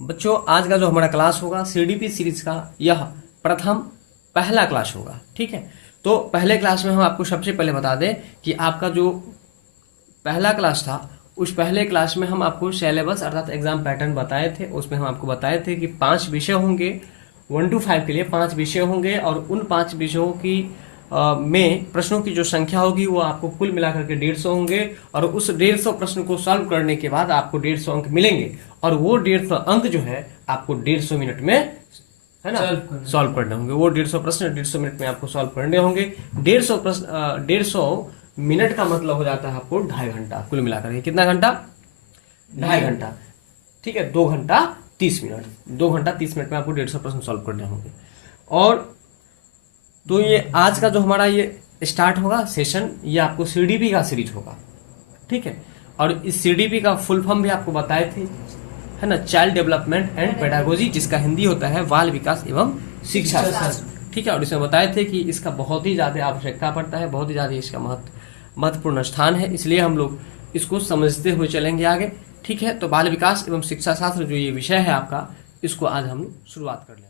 बच्चों आज का जो हमारा क्लास होगा सीडीपी सीरीज का यह पहला क्लास होगा। ठीक है, तो पहले क्लास में हम आपको सबसे पहले बता दें कि आपका जो पहला क्लास था उस पहले क्लास में हम आपको सिलेबस अर्थात एग्जाम पैटर्न बताए थे। उसमें हम आपको बताए थे कि 5 विषय होंगे, 1 to 5 के लिए 5 विषय होंगे और उन 5 विषयों की में प्रश्नों की जो संख्या होगी वो आपको कुल मिलाकर के 150 होंगे और उस 150 प्रश्न को सॉल्व करने के बाद आपको 150 अंक मिलेंगे और वो 150 अंक जो है आपको 150 मिनट में है ना सॉल्व करने होंगे। वो 150 प्रश्न 150 मिनट में आपको सॉल्व करने होंगे। 150 प्रश्न 150 मिनट का मतलब हो जाता है आपको 2.5 घंटा कुल मिलाकर के। कितना घंटा? 2.5 घंटा। ठीक है, 2 घंटा 30 मिनट। 2 घंटा 30 मिनट में आपको 150 प्रश्न सॉल्व करने होंगे। और तो ये आज का जो हमारा ये स्टार्ट होगा सेशन, ये आपको सीडीपी का सीरीज होगा। ठीक है, और इस सीडीपी का फुल फॉर्म भी आपको बताए थे, है ना, चाइल्ड डेवलपमेंट एंड पेडागोजी, जिसका हिंदी होता है बाल विकास एवं शिक्षा शास्त्र। ठीक है, और इसमें बताए थे कि इसका बहुत ही ज्यादा आवश्यकता पड़ता है, बहुत ही ज्यादा इसका महत्वपूर्ण स्थान है, इसलिए हम लोग इसको समझते हुए चलेंगे आगे। ठीक है, तो बाल विकास एवं शिक्षा शास्त्र जो ये विषय है आपका, इसको आज हम शुरुआत कर लें।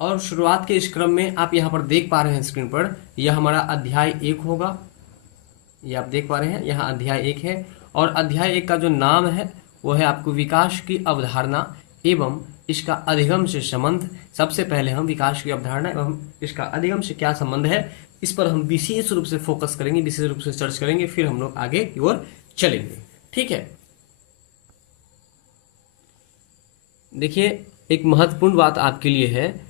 और शुरुआत के इस क्रम में आप यहाँ पर देख पा रहे हैं स्क्रीन पर, यह हमारा अध्याय 1 होगा। ये आप देख पा रहे हैं, यहाँ अध्याय 1 है और अध्याय 1 का जो नाम है वो है आपको विकास की अवधारणा एवं इसका अधिगम से संबंध। सबसे पहले हम विकास की अवधारणा एवं इसका अधिगम से क्या संबंध है इस पर हम विशेष रूप से फोकस करेंगे, विशेष रूप से चर्चा करेंगे, फिर हम लोग आगे की ओर चलेंगे। ठीक है, देखिए एक महत्वपूर्ण बात आपके लिए है,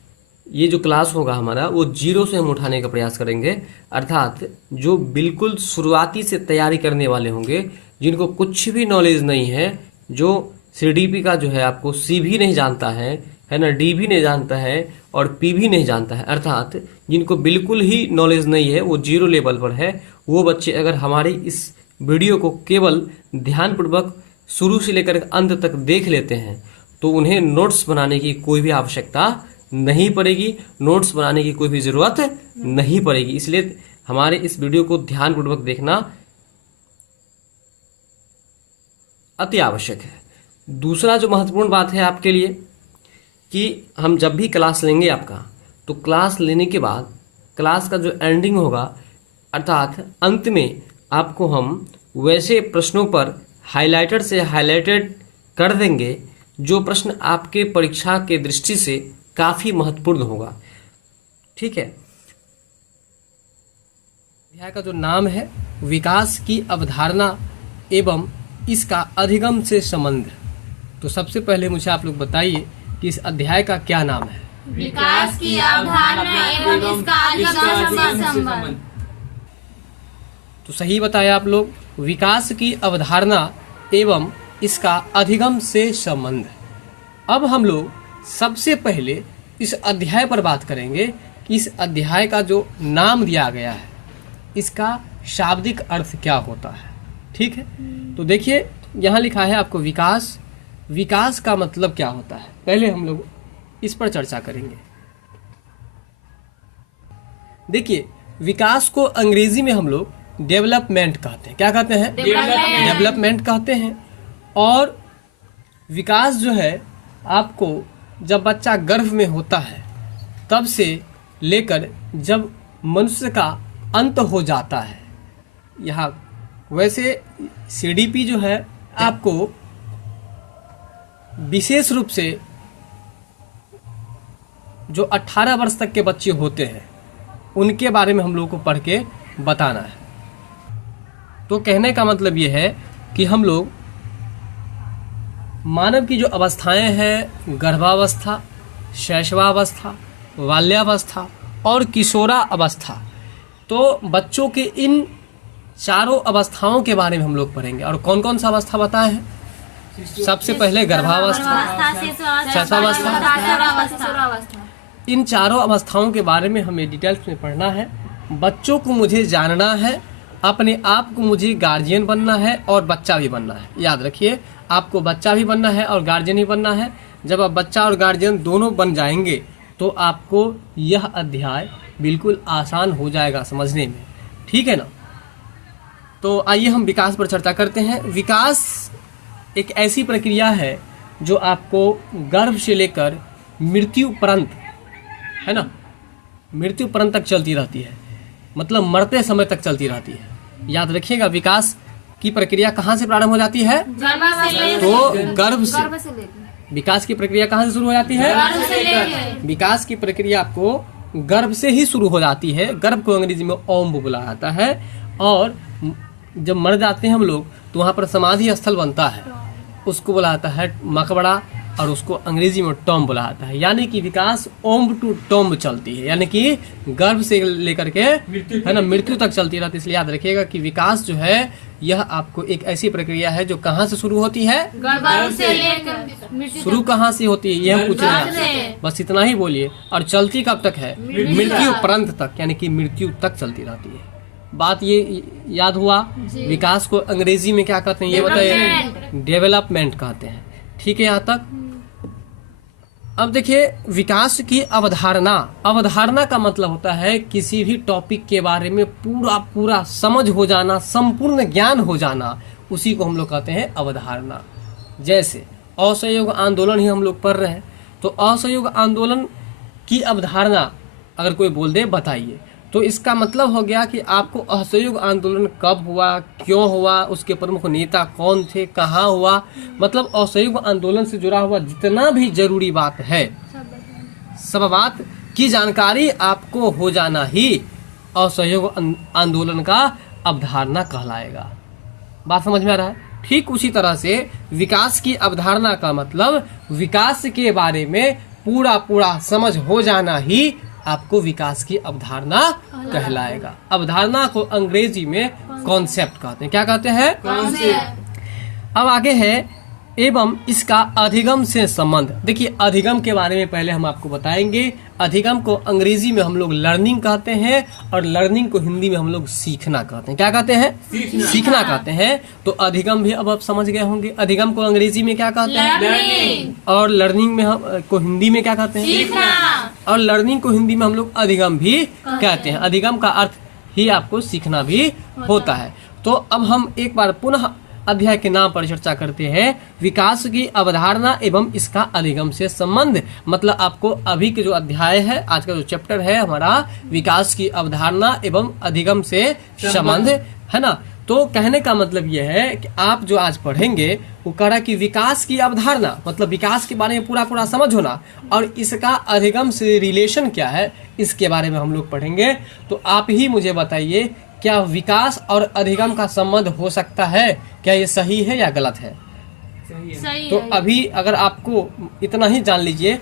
ये जो क्लास होगा हमारा वो 0 से हम उठाने का प्रयास करेंगे, अर्थात जो बिल्कुल शुरुआती से तैयारी करने वाले होंगे, जिनको कुछ भी नॉलेज नहीं है, जो सीडीपी का जो है आपको सी भी नहीं जानता है ना, डी भी नहीं जानता है और पी भी नहीं जानता है, अर्थात जिनको बिल्कुल ही नॉलेज नहीं है, वो 0 लेवल पर है, वो बच्चे अगर हमारी इस वीडियो को केवल ध्यानपूर्वक शुरू से लेकर अंत तक देख लेते हैं तो उन्हें नोट्स बनाने की कोई भी आवश्यकता नहीं पड़ेगी, नोट्स बनाने की कोई भी जरूरत नहीं पड़ेगी। इसलिए हमारे इस वीडियो को ध्यानपूर्वक देखना अति आवश्यक है। दूसरा जो महत्वपूर्ण बात है आपके लिए कि हम जब भी क्लास लेंगे आपका, तो क्लास लेने के बाद क्लास का जो एंडिंग होगा, अर्थात अंत में आपको हम वैसे प्रश्नों पर हाइलाइटर से हाइलाइटेड कर देंगे जो प्रश्न आपके परीक्षा के दृष्टि से काफी महत्वपूर्ण होगा। ठीक है, अध्याय का जो नाम है विकास की अवधारणा एवं इसका अधिगम से संबंध। तो सबसे पहले मुझे आप लोग बताइए कि इस अध्याय का क्या नाम है? विकास की अवधारणा एवं इसका अधिगम से संबंध। तो सही बताया आप लोग, विकास की अवधारणा एवं इसका अधिगम से संबंध। अब हम लोग सबसे पहले इस अध्याय पर बात करेंगे कि इस अध्याय का जो नाम दिया गया है इसका शाब्दिक अर्थ क्या होता है। ठीक है, तो देखिए यहाँ लिखा है आपको विकास। विकास का मतलब क्या होता है, पहले हम लोग इस पर चर्चा करेंगे। देखिए विकास को अंग्रेजी में हम लोग डेवलपमेंट कहते हैं। क्या कहते हैं? डेवलपमेंट कहते हैं। और विकास जो है आपको जब बच्चा गर्भ में होता है तब से लेकर जब मनुष्य का अंत हो जाता है, यहाँ वैसे सीडीपी जो है आपको विशेष रूप से जो 18 वर्ष तक के बच्चे होते हैं उनके बारे में हम लोग को पढ़ के बताना है। तो कहने का मतलब ये है कि हम लोग मानव की जो अवस्थाएं हैं, गर्भावस्था, शैशवावस्था, बाल्यावस्था और किशोरा अवस्था, तो बच्चों के इन चारों अवस्थाओं के बारे में हम लोग पढ़ेंगे। और कौन कौन सा अवस्था बताए हैं? सबसे पहले गर्भावस्था, शैशवावस्था। इन चारों अवस्थाओं के बारे में हमें डिटेल्स में पढ़ना है। बच्चों को मुझे जानना है, अपने आप को मुझे गार्जियन बनना है और बच्चा भी बनना है। याद रखिए, आपको बच्चा भी बनना है और गार्जियन भी बनना है। जब आप बच्चा और गार्जियन दोनों बन जाएंगे तो आपको यह अध्याय बिल्कुल आसान हो जाएगा समझने में। ठीक है ना? तो आइए हम विकास पर चर्चा करते हैं। विकास एक ऐसी प्रक्रिया है जो आपको गर्भ से लेकर मृत्यु पर्यंत, है ना, मृत्यु पर्यंत तक चलती रहती है, मतलब मरते समय तक चलती रहती है। याद रखिएगा, विकास की प्रक्रिया कहाँ से प्रारंभ हो जाती है? तो गर्भ से। विकास की प्रक्रिया कहाँ से शुरू हो जाती है? विकास की प्रक्रिया आपको गर्भ से ही शुरू हो जाती है। गर्भ को अंग्रेजी में ओम्ब बोला जाता है। और जब मर जाते हैं हम लोग तो वहाँ पर समाधि स्थल बनता है, उसको बोला जाता है मकबरा, और उसको अंग्रेजी में टॉम्ब बोला जाता है। यानी कि विकास ओम्ब टू टॉम्ब चलती है, यानी कि गर्भ से लेकर के, है ना, मृत्यु तक चलती रहती है। इसलिए याद रखिएगा कि विकास जो है यह आपको एक ऐसी प्रक्रिया है जो कहाँ से शुरू होती है? गर्भ से लेकर शुरू कहाँ से होती है यह पूछ रहे हैं, बस इतना ही बोलिए। और चलती कब तक है? मृत्यु पर्यंत तक, यानी कि मृत्यु तक चलती रहती है। बात ये याद हुआ। विकास को अंग्रेजी में क्या कहते हैं ये बताइए? डेवलपमेंट कहते हैं। ठीक है यहाँ तक। अब देखिए, विकास की अवधारणा, अवधारणा का मतलब होता है किसी भी टॉपिक के बारे में पूरा समझ हो जाना, संपूर्ण ज्ञान हो जाना, उसी को हम लोग कहते हैं अवधारणा। जैसे असहयोग आंदोलन ही हम लोग पढ़ रहे हैं, तो असहयोग आंदोलन की अवधारणा अगर कोई बोल दे बताइए, तो इसका मतलब हो गया कि आपको असहयोग आंदोलन कब हुआ, क्यों हुआ, उसके प्रमुख नेता कौन थे, कहाँ हुआ, मतलब असहयोग आंदोलन से जुड़ा हुआ जितना भी जरूरी बात है, सब बात की जानकारी आपको हो जाना ही असहयोग आंदोलन का अवधारणा कहलाएगा। बात समझ में आ रहा है? ठीक उसी तरह से विकास की अवधारणा का मतलब विकास के बारे में पूरा समझ हो जाना ही आपको विकास की अवधारणा कहलाएगा। अवधारणा को अंग्रेजी में कॉन्सेप्ट कहते हैं। क्या कहते हैं? कॉन्सेप्ट। अब आगे है एवं इसका अधिगम से संबंध। देखिए, अधिगम के बारे में पहले हम आपको बताएंगे। अधिगम को अंग्रेजी में हम लोग लर्निंग कहते हैं, और लर्निंग को हिंदी में हम लोग सीखना कहते हैं। क्या कहते हैं? सीखना कहते हैं। तो अधिगम भी अब आप समझ गए होंगे। अधिगम को अंग्रेजी में क्या कहते हैं? लर्निंग। और लर्निंग में हम को हिंदी में क्या कहते हैं? सीखना। और लर्निंग को हिंदी में हम लोग अधिगम भी कहते हैं। अधिगम का अर्थ ही आपको सीखना भी होता है। तो अब हम एक बार पुनः अध्याय के नाम पर चर्चा करते हैं। विकास की अवधारणा एवं इसका अधिगम से संबंध। मतलब आपको अभी के जो अध्याय है, आज का जो चैप्टर है हमारा, विकास की अवधारणा एवं अधिगम से संबंध, है ना। तो कहने का मतलब यह है कि आप जो आज पढ़ेंगे वो कह रहा कि विकास की अवधारणा मतलब विकास के बारे में पूरा समझ होना, और इसका अधिगम से रिलेशन क्या है इसके बारे में हम लोग पढ़ेंगे। तो आप ही मुझे बताइए, क्या विकास और अधिगम का संबंध हो सकता है? क्या ये सही है या गलत है? सही तो है। अभी अगर आपको इतना ही जान लीजिए,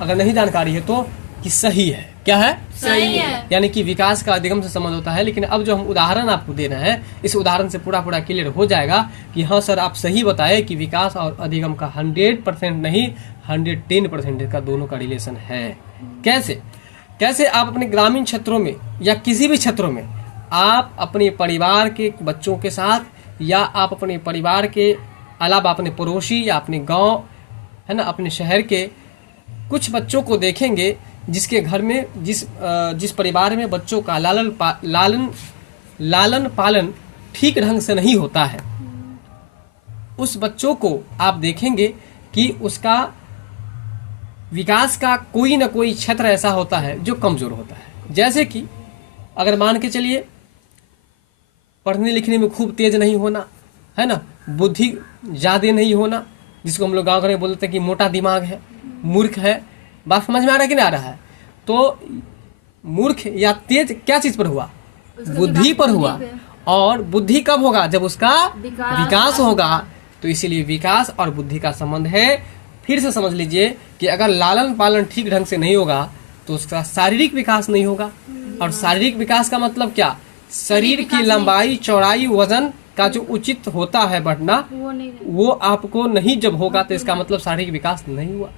अगर नहीं जानकारी है तो, कि सही है। क्या है? सही है। यानी कि विकास का अधिगम से संबंध होता है। लेकिन अब जो हम उदाहरण आपको दे रहे हैं, इस उदाहरण से पूरा क्लियर हो जाएगा कि हाँ सर, आप सही बताए कि विकास और अधिगम का 100% नहीं 110% का दोनों का रिलेशन है। कैसे आप अपने ग्रामीण क्षेत्रों में या किसी भी क्षेत्रों में आप अपने परिवार के बच्चों के साथ, या आप अपने परिवार के अलावा अपने पड़ोसी या अपने गांव, है ना, अपने शहर के कुछ बच्चों को देखेंगे जिसके घर में जिस परिवार में बच्चों का लालन पालन ठीक ढंग से नहीं होता है, उस बच्चों को आप देखेंगे कि उसका विकास का कोई ना कोई क्षेत्र ऐसा होता है जो कमजोर होता है। जैसे कि अगर मान के चलिए, पढ़ने लिखने में खूब तेज नहीं होना, है ना, बुद्धि ज्यादा नहीं होना, जिसको हम लोग गाँव घर में बोलते हैं कि मोटा दिमाग है, मूर्ख है। बात समझ में आ रहा है कि नहीं आ रहा है? तो मूर्ख या तेज क्या चीज पर हुआ? बुद्धि पर हुआ। और बुद्धि कब होगा? जब उसका विकास होगा। तो इसीलिए विकास और बुद्धि का संबंध है। फिर से समझ लीजिए कि अगर लालन पालन ठीक ढंग से नहीं होगा तो उसका शारीरिक विकास नहीं होगा। और शारीरिक विकास का मतलब क्या? शरीर की लंबाई, चौड़ाई, वजन का जो उचित होता है बढ़ना, वो आपको नहीं जब होगा तो इसका मतलब शारीरिक विकास नहीं हुआ।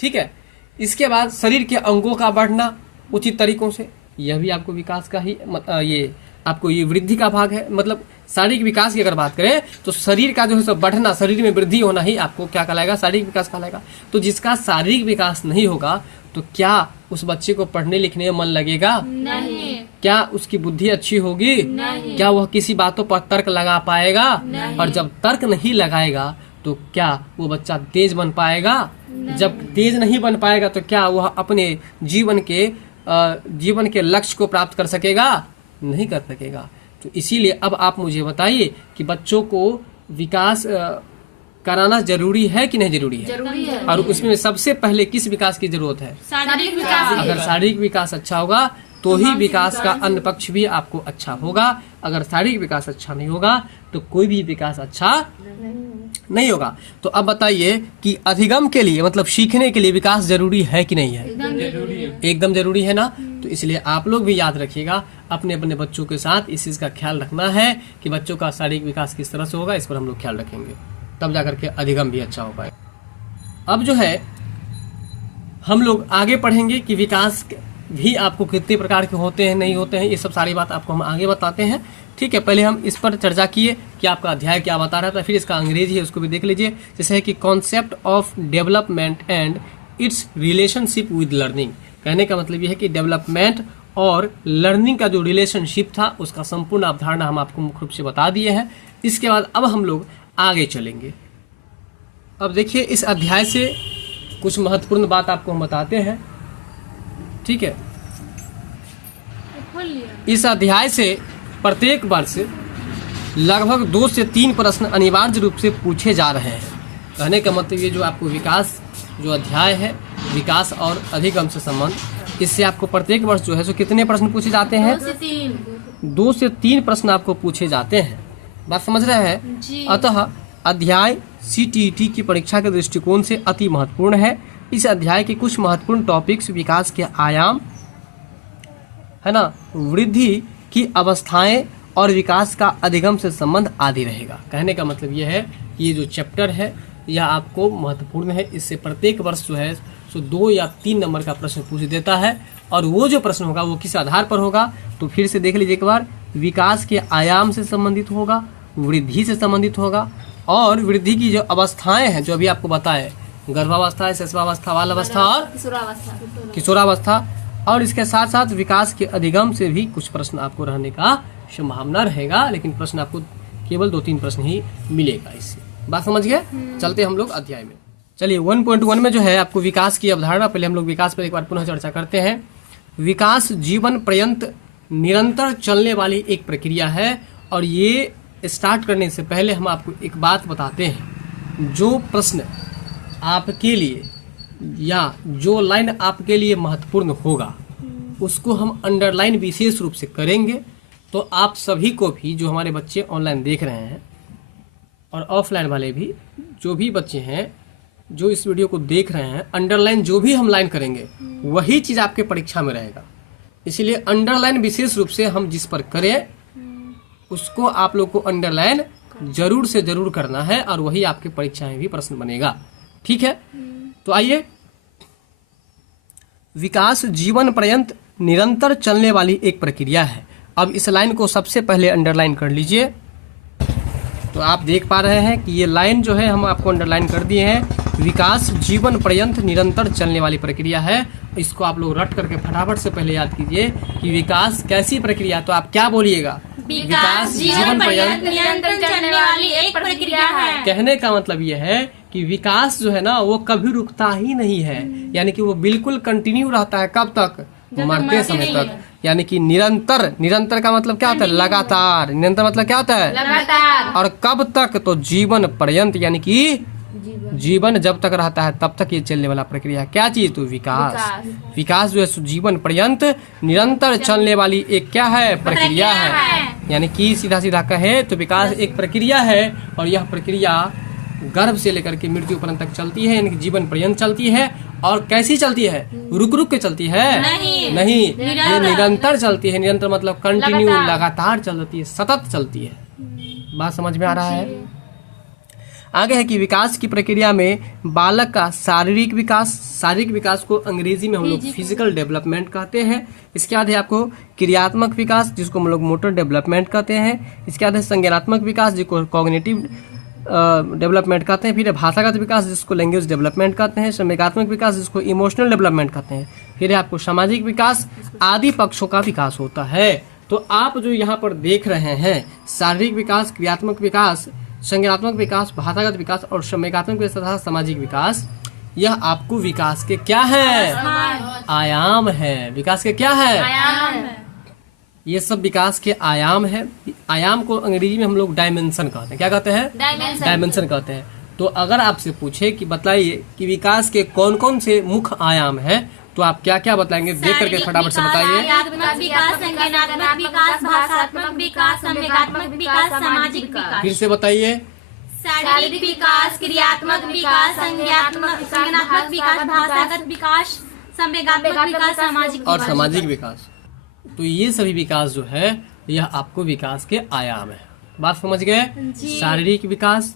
ठीक है। इसके बाद शरीर के अंगों का बढ़ना उचित तरीकों से, यह भी आपको विकास का ही ये आपको ये वृद्धि का भाग है। मतलब शारीरिक विकास की अगर बात करें तो शरीर का जो है सब बढ़ना, शरीर में वृद्धि होना ही आपको क्या कहलाएगा? शारीरिक विकास कहलाएगा। तो जिसका शारीरिक विकास नहीं होगा तो क्या उस बच्चे को पढ़ने लिखने में मन लगेगा? नहीं। क्या उसकी बुद्धि अच्छी होगी? नहीं। क्या वह किसी बातों पर तर्क लगा पाएगा? नहीं। और जब तर्क नहीं लगाएगा तो क्या वो बच्चा तेज बन पाएगा? जब तेज नहीं बन पाएगा तो क्या वह अपने जीवन के लक्ष्य को प्राप्त कर सकेगा? नहीं कर सकेगा। तो इसीलिए अब आप मुझे बताइए कि बच्चों को विकास कराना जरूरी है कि नहीं जरूरी है? जरूरी है। और उसमें सबसे पहले किस विकास की जरूरत है? शारीरिक विकास। अगर शारीरिक विकास अच्छा होगा तो ही विकास का अन्य पक्ष भी आपको अच्छा होगा। अगर शारीरिक विकास अच्छा नहीं होगा तो कोई भी विकास अच्छा नहीं होगा। तो अब बताइए कि अधिगम के लिए मतलब सीखने के लिए विकास जरूरी है कि नहीं है? एकदम जरूरी है ना। तो इसलिए आप लोग भी याद रखिएगा, अपने अपने बच्चों के साथ इस चीज का ख्याल रखना है कि बच्चों का शारीरिक विकास किस तरह से होगा, इस पर हम लोग ख्याल रखेंगे, तब जाकर के अधिगम भी अच्छा हो पाए। अब जो है हम लोग आगे पढ़ेंगे कि विकास भी आपको कितने प्रकार के होते हैं, नहीं होते हैं, ये सब सारी बात आपको हम आगे बताते हैं। ठीक है, पहले हम इस पर चर्चा किए कि आपका अध्याय क्या बता रहा था, फिर इसका अंग्रेजी है उसको भी देख लीजिए। जैसे है कि concept of development and it's relationship with learning. कहने का मतलब ये है कि डेवलपमेंट और लर्निंग का जो रिलेशनशिप था उसका संपूर्ण अवधारणा हम आपको मुख्य रूप से बता दिए हैं। इसके बाद अब हम लोग आगे चलेंगे। अब देखिए इस अध्याय से कुछ महत्वपूर्ण बात आपको हम बताते हैं। ठीक है, इस अध्याय से प्रत्येक वर्ष लगभग 2 से 3 प्रश्न अनिवार्य रूप से पूछे जा रहे हैं। कहने का मतलब ये जो आपको विकास जो अध्याय है, विकास और अधिगम से संबंध, इससे आपको प्रत्येक वर्ष जो है सो कितने प्रश्न पूछे जाते हैं? 2 से 3 प्रश्न आपको पूछे जाते हैं। बात समझ रहे हैं? अतः अध्याय CTET की परीक्षा के दृष्टिकोण से अति महत्वपूर्ण है। इस अध्याय के कुछ महत्वपूर्ण टॉपिक्स विकास के आयाम है ना, वृद्धि की अवस्थाएं और विकास का अधिगम से संबंध आदि रहेगा। कहने का मतलब यह है कि ये जो चैप्टर है यह आपको महत्वपूर्ण है। इससे प्रत्येक वर्ष जो है सो 2 या 3 नंबर का प्रश्न पूछ देता है, और वो जो प्रश्न होगा वो किस आधार पर होगा तो फिर से देख लीजिए एक बार। विकास के आयाम से संबंधित होगा, वृद्धि से संबंधित होगा, और वृद्धि की जो अवस्थाएं हैं जो अभी आपको बताए, गर्भावस्था, शिशुवावस्था, बाल अवस्था और किशोरावस्था, और इसके साथ साथ विकास के अधिगम से भी कुछ प्रश्न आपको रहने का संभावना रहेगा, लेकिन प्रश्न आपको केवल 2-3 प्रश्न ही मिलेगा। इससे बात समझ गए? चलते हम लोग अध्याय में। चलिए 1.1 में जो है आपको विकास की अवधारणा, पहले हम लोग विकास पर एक बार पुनः चर्चा करते हैं। विकास जीवन पर्यंत निरंतर चलने वाली एक प्रक्रिया है, और ये स्टार्ट करने से पहले हम आपको एक बात बताते हैं। जो प्रश्न आपके लिए या जो लाइन आपके लिए महत्वपूर्ण होगा उसको हम अंडरलाइन विशेष रूप से करेंगे। तो आप सभी को भी, जो हमारे बच्चे ऑनलाइन देख रहे हैं और ऑफलाइन वाले भी, जो भी बच्चे हैं जो इस वीडियो को देख रहे हैं, अंडरलाइन जो भी हम लाइन करेंगे वही चीज़ आपके परीक्षा में रहेगा। इसलिए अंडरलाइन विशेष रूप से हम जिस पर करें उसको आप लोग को अंडरलाइन जरूर से जरूर करना है, और वही आपके परीक्षा में भी प्रश्न बनेगा। ठीक है, तो आइए। विकास जीवन पर्यंत निरंतर चलने वाली एक प्रक्रिया है। अब इस लाइन को सबसे पहले अंडरलाइन कर लीजिए। तो आप देख पा रहे हैं कि ये लाइन जो है हम आपको अंडरलाइन कर दिए हैं। विकास जीवन पर्यंत निरंतर चलने वाली प्रक्रिया है। इसको आप लोग रट करके फटाफट से पहले याद कीजिए कि विकास कैसी प्रक्रिया। तो आप क्या बोलिएगा? विकास जीवन पर्यंत निरंतर चलने वाली एक प्रक्रिया है। कहने का मतलब यह है कि विकास जो है ना वो कभी रुकता ही नहीं है, यानी कि वो बिल्कुल कंटिन्यू रहता है। कब तक? मरते समय तक। यानी कि निरंतर, निरंतर का मतलब क्या होता है? लगातार। निरंतर मतलब क्या होता है? लगातार। और कब तक? तो जीवन पर्यंत, यानी कि जीवन जब तक रहता है तब तक ये चलने वाला प्रक्रिया। क्या चीज? तो विकास। विकास जो है जीवन पर्यंत निरंतर चलने वाली एक क्या है? प्रक्रिया है। यानी कि सीधा सीधा कहे तो विकास एक प्रक्रिया है, और यह प्रक्रिया गर्भ से लेकर के मृत्यु पर्यंत तक चलती है, यानी कि जीवन पर्यंत चलती है। और कैसी चलती है? रुक रुक के चलती है? नहीं, ये निरंतर चलती है। निरंतर मतलब कंटिन्यू, लगातार चलती है, सतत चलती है। बात समझ में आ रहा है? आगे है कि विकास की प्रक्रिया में बालक का शारीरिक विकास को अंग्रेजी में हम लोग फिजिकल डेवलपमेंट कहते हैं। इसके बाद है आपको क्रियात्मक विकास जिसको हम लोग मोटर डेवलपमेंट कहते हैं। इसके बाद है संज्ञानात्मक विकास जिसको कॉग्निटिव डेवलपमेंट कहते हैं। फिर भाषागत विकास जिसको लैंग्वेज डेवलपमेंट कहते हैं। संवेगात्मक विकास जिसको इमोशनल डेवलपमेंट कहते हैं। फिर है आपको सामाजिक विकास, आदि पक्षों का विकास होता है। तो आप जो यहाँ पर देख रहे हैं शारीरिक विकास, क्रियात्मक विकास, संज्ञानात्मक विकास, भाषागत विकास और संवेगात्मक विकास तथा सामाजिक विकास, यह आपको विकास के क्या है? आयाम है। विकास के क्या है? ये सब विकास के आयाम है। आयाम को अंग्रेजी में हम लोग डायमेंशन कहते हैं। क्या कहते हैं? डायमेंशन कहते हैं। तो अगर आपसे पूछे कि बताइए कि विकास के कौन कौन से मुख्य आयाम हैं, तो आप क्या क्या बताएंगे? देख करके फटाफट से बताइए। क्रियात्मक विकास, संज्ञानात्मक विकास, भाषात्मक विकास, संवेगात्मक विकास, सामाजिक विकास। फिर से बताइए। शारीरिक विकास, क्रियात्मक विकास, संज्ञानात्मक विकास, भाषागत विकास, संवेगात्मक विकास, सामाजिक और सामाजिक विकास। तो ये सभी विकास जो है यह आपको विकास के आयाम है। बात समझ गए? शारीरिक विकास,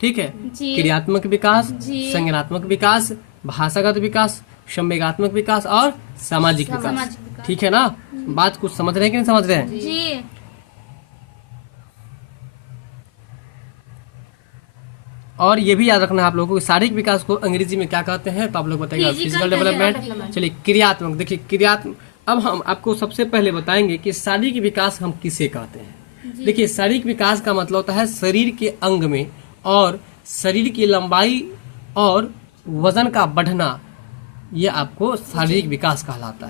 ठीक है, क्रियात्मक विकास, संज्ञानात्मक विकास, भाषागत विकास, संवेगात्मक विकास और सामाजिक विकास। ठीक है ना? बात कुछ समझ रहे हैं कि नहीं समझ रहे हैं? जी। और ये भी याद रखना है आप लोगों को, शारीरिक विकास को अंग्रेजी में क्या कहते हैं, तो आप लोग बताइएगा। Physical development. चलिए क्रियात्मक, देखिए क्रियात्मक, अब हम आपको सबसे पहले बताएंगे कि शारीरिक विकास हम किसे कहते हैं। देखिए शारीरिक विकास का मतलब होता है शरीर के अंग में और शरीर की लंबाई और वजन का बढ़ना, ये आपको शारीरिक विकास कहलाता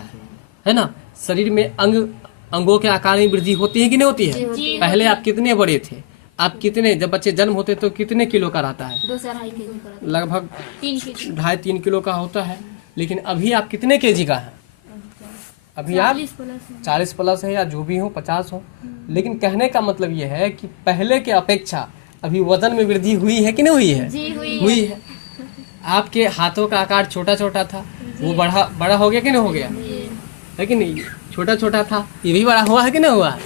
है ना? शरीर में अंगों के आकार में वृद्धि होती है कि नहीं होती है? पहले आप कितने बड़े थे? आप कितने, जब बच्चे जन्म होते तो कितने किलो का रहता है? 2 से 2.5 केजी का, लगभग 2.5-3 किलो का होता है। लेकिन अभी आप कितने केजी का है? अभी आप 40 प्लस है, या जो भी हो, 50 हो। लेकिन कहने का मतलब ये है कि पहले के अपेक्षा अभी वजन में वृद्धि हुई है कि नहीं हुई है? जी हुई है। आपके हाथों का आकार छोटा छोटा था, वो बड़ा हो गया कि नहीं हो गया? है कि नहीं? छोटा छोटा था, ये भी बड़ा हुआ है कि नहीं हुआ?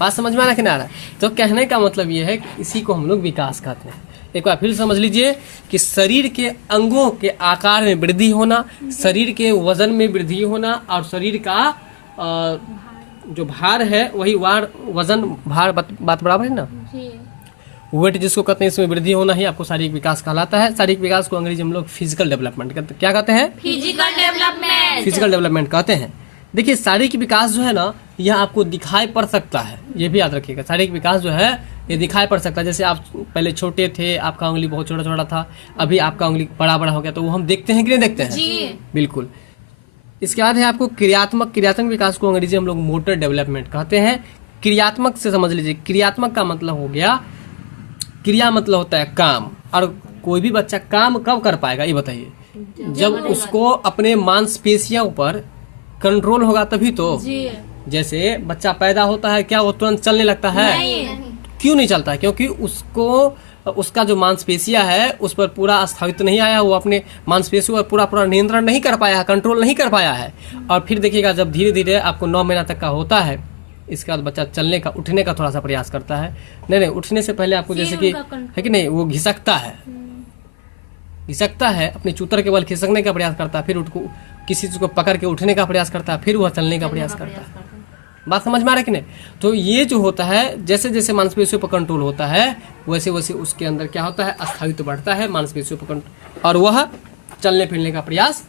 बात समझ में आ रहा कि नहीं आ रहा? तो कहने का मतलब ये है कि इसी को हम लोग विकास कहते हैं। एक बार फिर समझ लीजिए कि शरीर के अंगों के आकार में वृद्धि होना, शरीर के वजन में वृद्धि होना और शरीर का जो भार है वही वजन भार बात बराबर है ना? वेट जिसको कहते हैं, इसमें वृद्धि होना ही आपको शारीरिक विकास कहलाता है। शारीरिक विकास को अंग्रेजी में लोग फिजिकल डेवलपमेंट कहते हैं। क्या कहते हैं? Physical development. फिजिकल डेवलपमेंट कहते हैं। देखिए शारीरिक विकास जो है ना, यह आपको दिखाई पड़ सकता है। ये भी याद रखिएगा, शारीरिक विकास जो है ये दिखाई पड़ सकता है। जैसे आप पहले छोटे थे, आपका उंगली बहुत छोटा छोटा था, अभी आपका उंगली बड़ा बड़ा हो गया, तो वो हम देखते हैं कि नहीं देखते हैं? जी बिल्कुल। इसके बाद है आपको क्रियात्मक विकास को अंग्रेजी हम लोग मोटर डेवलपमेंट कहते हैं। क्रियात्मक से समझ लीजिए, क्रियात्मक का मतलब हो गया, क्रिया मतलब होता है काम, और कोई भी बच्चा काम कब कर पाएगा ये बताइए? जब उसको अपने मांसपेशियों पर कंट्रोल होगा तभी तो। जैसे बच्चा पैदा होता है, क्या वो तुरंत चलने लगता है? क्यों नहीं चलता है? क्योंकि उसका जो मांसपेशियां है उस पर पूरा स्थायित्व नहीं आया, वो अपने मांसपेशियों पर पूरा नियंत्रण नहीं कर पाया है, कंट्रोल नहीं कर पाया है। और फिर देखिएगा जब धीरे धीरे आपको 9 महीना तक का होता है, इसके बाद बच्चा चलने का, उठने का थोड़ा सा प्रयास करता है। नहीं, उठने से पहले आपको जैसे कि है कि नहीं, वो घिसकता है, अपने चूतर के बल खिसकने का प्रयास करता है, फिर किसी चीज को पकड़ के उठने का प्रयास करता है, फिर वह चलने का प्रयास करता है। बात समझ में आ रहा है कि नहीं? तो ये जो होता है, जैसे जैसे मांसपेशियों पर कंट्रोल होता है वैसे वैसे उसके अंदर क्या होता है, स्थायित्व बढ़ता है मांसपेशियों पर, और वह चलने फिरने का प्रयास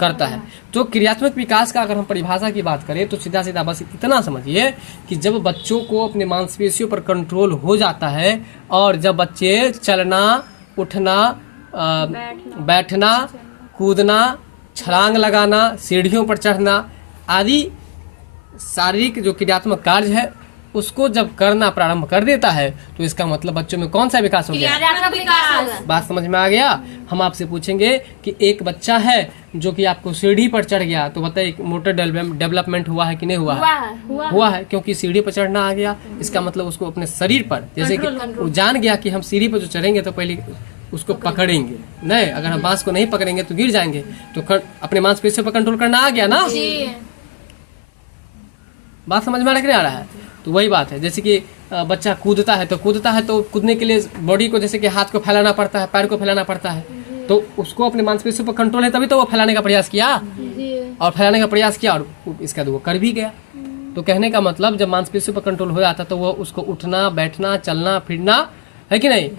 करता है। तो क्रियात्मक विकास का अगर हम परिभाषा की बात करें तो सीधा सीधा बस इतना समझिए कि जब बच्चों को अपने मांसपेशियों पर कंट्रोल हो जाता है, और जब बच्चे चलना, उठना, बैठना, कूदना, छलांग लगाना, सीढ़ियों पर चढ़ना आदि शारीरिक जो क्रियात्मक कार्य है उसको जब करना प्रारंभ कर देता है, तो इसका मतलब बच्चों में कौन सा विकास हो गया? बात समझ में आ गया? हम आपसे पूछेंगे कि एक बच्चा है जो कि आपको सीढ़ी पर चढ़ गया, तो बताइए मोटर डेवलपमेंट हुआ है कि नहीं हुआ है? हुआ है, क्योंकि सीढ़ी पर चढ़ना आ गया। इसका मतलब उसको अपने शरीर पर, जैसे कि वो जान गया कि हम सीढ़ी पर जो चढ़ेंगे तो पहले उसको पकड़ेंगे नहीं, अगर हम बांस को नहीं पकड़ेंगे तो गिर जाएंगे, तो अपने मांसपेशियों पर कंट्रोल करना आ गया ना। बात समझ में आ रहा है? तो वही बात है, जैसे कि बच्चा कूदता है तो कूदने के लिए बॉडी को, जैसे कि हाथ को फैलाना पड़ता है, पैर को फैलाना पड़ता है, तो उसको अपने मांसपेशियों पर कंट्रोल है तभी तो वो फैलाने का प्रयास किया, और इसका वो कर भी गया। तो कहने का मतलब जब मांसपेशियों पर कंट्रोल हो जाता तो वो उसको उठना, बैठना, चलना फिरना, है कि नहीं,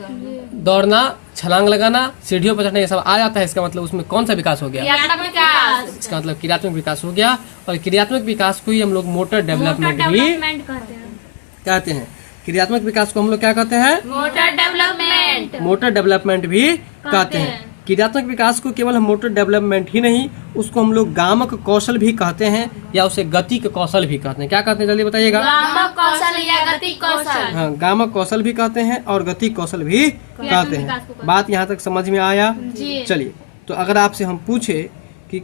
दौड़ना, छलांग लगाना, सीढ़ियों पर चढ़ना, ये सब आ जाता है। इसका मतलब उसमें कौन सा विकास हो गया? क्रियात्मक विकास। इसका मतलब क्रियात्मक विकास हो गया। और क्रियात्मक विकास को ही हम लोग मोटर डेवलपमेंट भी डेवलपमेंट कहते हैं। कहते हैं। क्रियात्मक विकास को हम लोग क्या कहते हैं? Motor development. मोटर डेवलपमेंट भी कहते हैं। क्रियात्मक विकास को केवल हम मोटर डेवलपमेंट ही नहीं, उसको हम लोग गामक कौशल भी कहते हैं या उसे गतिक कौशल भी कहते हैं। क्या कहते हैं जल्दी बताइएगा? गामक कौशल या गतिक कौशल। हाँ, गामक कौशल भी कहते हैं और गतिक कौशल भी कहते हैं। बात यहाँ तक समझ में आया? जी। चलिए, तो अगर आपसे हम पूछे कि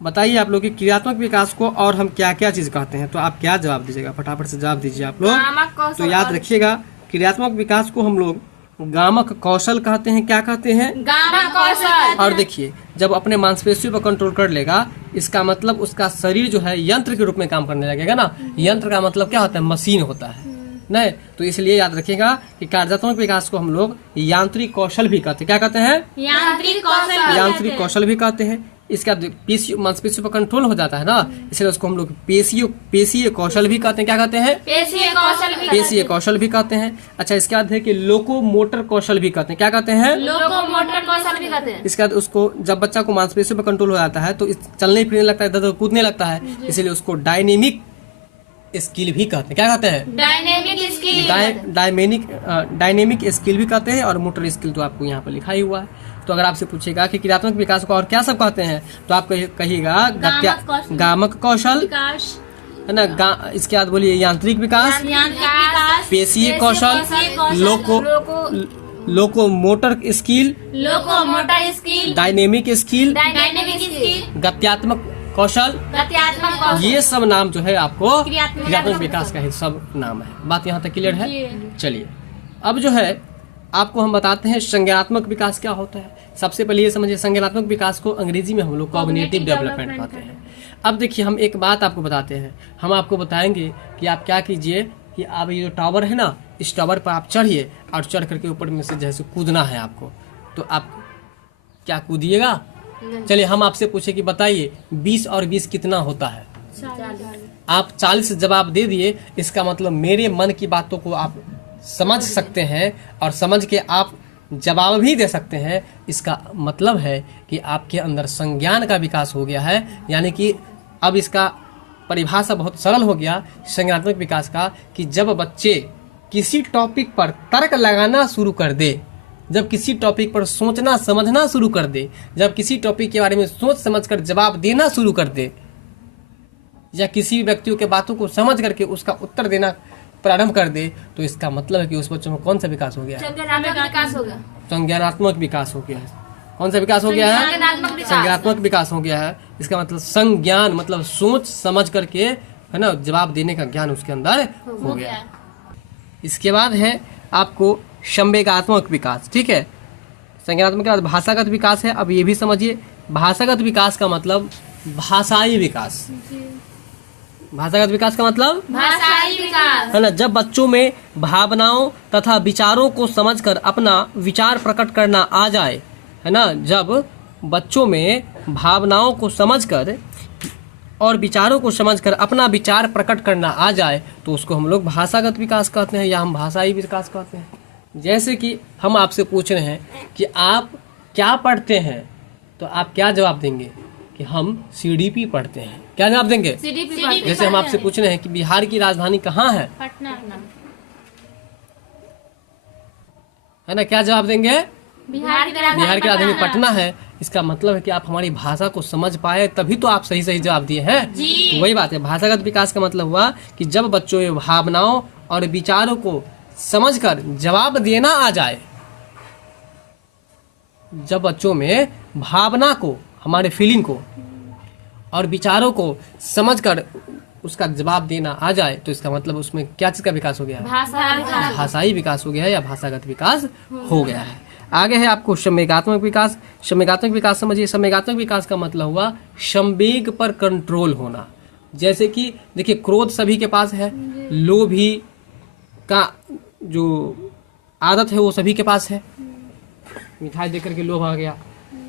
बताइए आप लोग कि क्रियात्मक विकास को और हम क्या क्या चीज कहते हैं, तो आप क्या जवाब दीजिएगा? फटाफट से जवाब दीजिए आप लोग। गामक कौशल। तो याद रखिएगा, क्रियात्मक विकास को हम लोग गामक कौशल कहते हैं। क्या कहते हैं? गामक कौशल। और देखिए, जब अपने मांसपेशियों पर कंट्रोल कर लेगा, इसका मतलब उसका शरीर जो है यंत्र के रूप में काम करने लगेगा ना। यंत्र का मतलब क्या होता है? मशीन होता है नहीं। तो इसलिए याद रखिएगा कि कार्यात्मक विकास को हम लोग यांत्रिक कौशल भी कहते हैं। क्या कहते हैं? यांत्रिक कौशल। यांत्रिक कौशल भी कहते हैं। इसका पेशियों, मांसपेशियों पर कंट्रोल हो जाता है ना, इसलिए उसको हम लोग पेशीय कौशल भी कहते हैं। क्या कहते हैं? पेशीय कौशल भी। पेशीय कौशल भी कहते हैं। अच्छा, इसके बाद है कि लोकोमोटर कौशल भी कहते हैं। क्या कहते हैं? लोकोमोटर कौशल भी कहते हैं। इसके बाद उसको, जब बच्चा को मांसपेशियों पर कंट्रोल हो जाता है तो चलने फिरने लगता है, इधर उधर कूदने लगता है, इसलिए उसको डायनेमिक स्किल भी कहते हैं। क्या कहते हैं? Dynamic skill. डायनेमिक स्किल भी कहते हैं। और मोटर स्किल तो आपको यहाँ पर लिखा ही हुआ है। तो अगर आपसे पूछेगा कि क्रियात्मक विकास को और क्या सब कहते हैं, तो आप कहिएगा गामक कौशल, विकास है ना। इसके बाद बोलिए यांत्रिक विकास, पेशीय कौशल, locomotor skill, locomotor skill, dynamic skill, dynamic skill, गत्यात्मक कौशल, गत्यात्मक कौशल। ये सब नाम जो है आपको क्रियात्मक क्रियात्मक विकास का ही सब नाम है। बात यहाँ तक क्लियर है? चलिए, अब जो है आपको हम बताते हैं संज्ञानात्मक विकास क्या होता है। सबसे पहले ये समझिए, संज्ञानात्मक विकास को अंग्रेजी में हम लोग कॉग्निटिव डेवलपमेंट कहते हैं। अब देखिए, हम एक बात आपको बताते हैं। हम आपको बताएंगे कि आप क्या कीजिए कि आप ये जो टावर है ना, इस टावर पर आप चढ़िए और चढ़ करके ऊपर में से जैसे कूदना है आपको, तो आप क्या कूदिएगा? चलिए, हम आपसे पूछे कि बताइए 20 और 20 कितना होता है? आप 40 जवाब दे दिए। इसका मतलब मेरे मन की बातों को आप समझ सकते हैं और समझ के आप जवाब भी दे सकते हैं। इसका मतलब है कि आपके अंदर संज्ञान का विकास हो गया है। यानी कि अब इसका परिभाषा बहुत सरल हो गया संज्ञानात्मक विकास का, कि जब बच्चे किसी टॉपिक पर तर्क लगाना शुरू कर दे, जब किसी टॉपिक पर सोचना समझना शुरू कर दे, जब किसी टॉपिक के बारे में सोच समझकर जवाब देना शुरू कर दे, या किसी व्यक्तियों के बातों को समझ करके उसका उत्तर देना प्रारंभ कर दे, तो इसका मतलब है कि उस बच्चों में कौन सा विकास हो गया है? संज्ञानात्मक विकास हो गया है। कौन सा विकास हो गया है? संज्ञानात्मक विकास हो गया है। इसका मतलब संज्ञान मतलब सोच समझ करके, है ना, जवाब देने का ज्ञान उसके अंदर हो गया। इसके बाद है आपको संवेगात्मक विकास। ठीक है, संज्ञानात्मक के बाद भाषागत विकास है। अब ये भी समझिए, भाषागत विकास का मतलब भाषाई विकास। भाषागत विकास का मतलब भाषाई विकास, है ना। जब बच्चों में भावनाओं तथा विचारों को समझकर अपना विचार प्रकट करना आ जाए, है ना, जब बच्चों में भावनाओं को समझकर और विचारों को समझकर अपना विचार प्रकट करना आ जाए, तो उसको हम लोग भाषागत विकास कहते हैं या हम भाषाई विकास कहते हैं। जैसे कि हम आपसे पूछ रहे हैं कि आप क्या पढ़ते हैं, तो आप क्या जवाब देंगे? कि हम सीडीपी पढ़ते हैं। क्या जवाब देंगे? जैसे हम आपसे पूछ रहे हैं कि बिहार की राजधानी कहाँ है, पटना, है ना, क्या जवाब देंगे? बिहार की राजधानी पटना है। इसका मतलब है कि आप हमारी भाषा को समझ पाए, तभी तो आप सही सही जवाब दिए हैं। तो वही बात है, भाषागत विकास का मतलब हुआ कि जब बच्चों में भावनाओं और विचारों को समझकर जवाब देना आ जाए, जब बच्चों में भावना को, हमारे फीलिंग को और विचारों को समझकर उसका जवाब देना आ जाए, तो इसका मतलब उसमें क्या चीज का विकास हो गया है? भाषाई विकास हो गया है या भाषागत विकास हो गया है। आगे है आपको संवेगात्मक विकास। संवेगात्मक विकास समझिए, संवेगात्मक विकास का मतलब हुआ संवेग पर कंट्रोल होना। जैसे कि देखिए, क्रोध सभी के पास है, लोभी का जो आदत है वो सभी के पास है। मिठाई देकर के लोभ आ गया,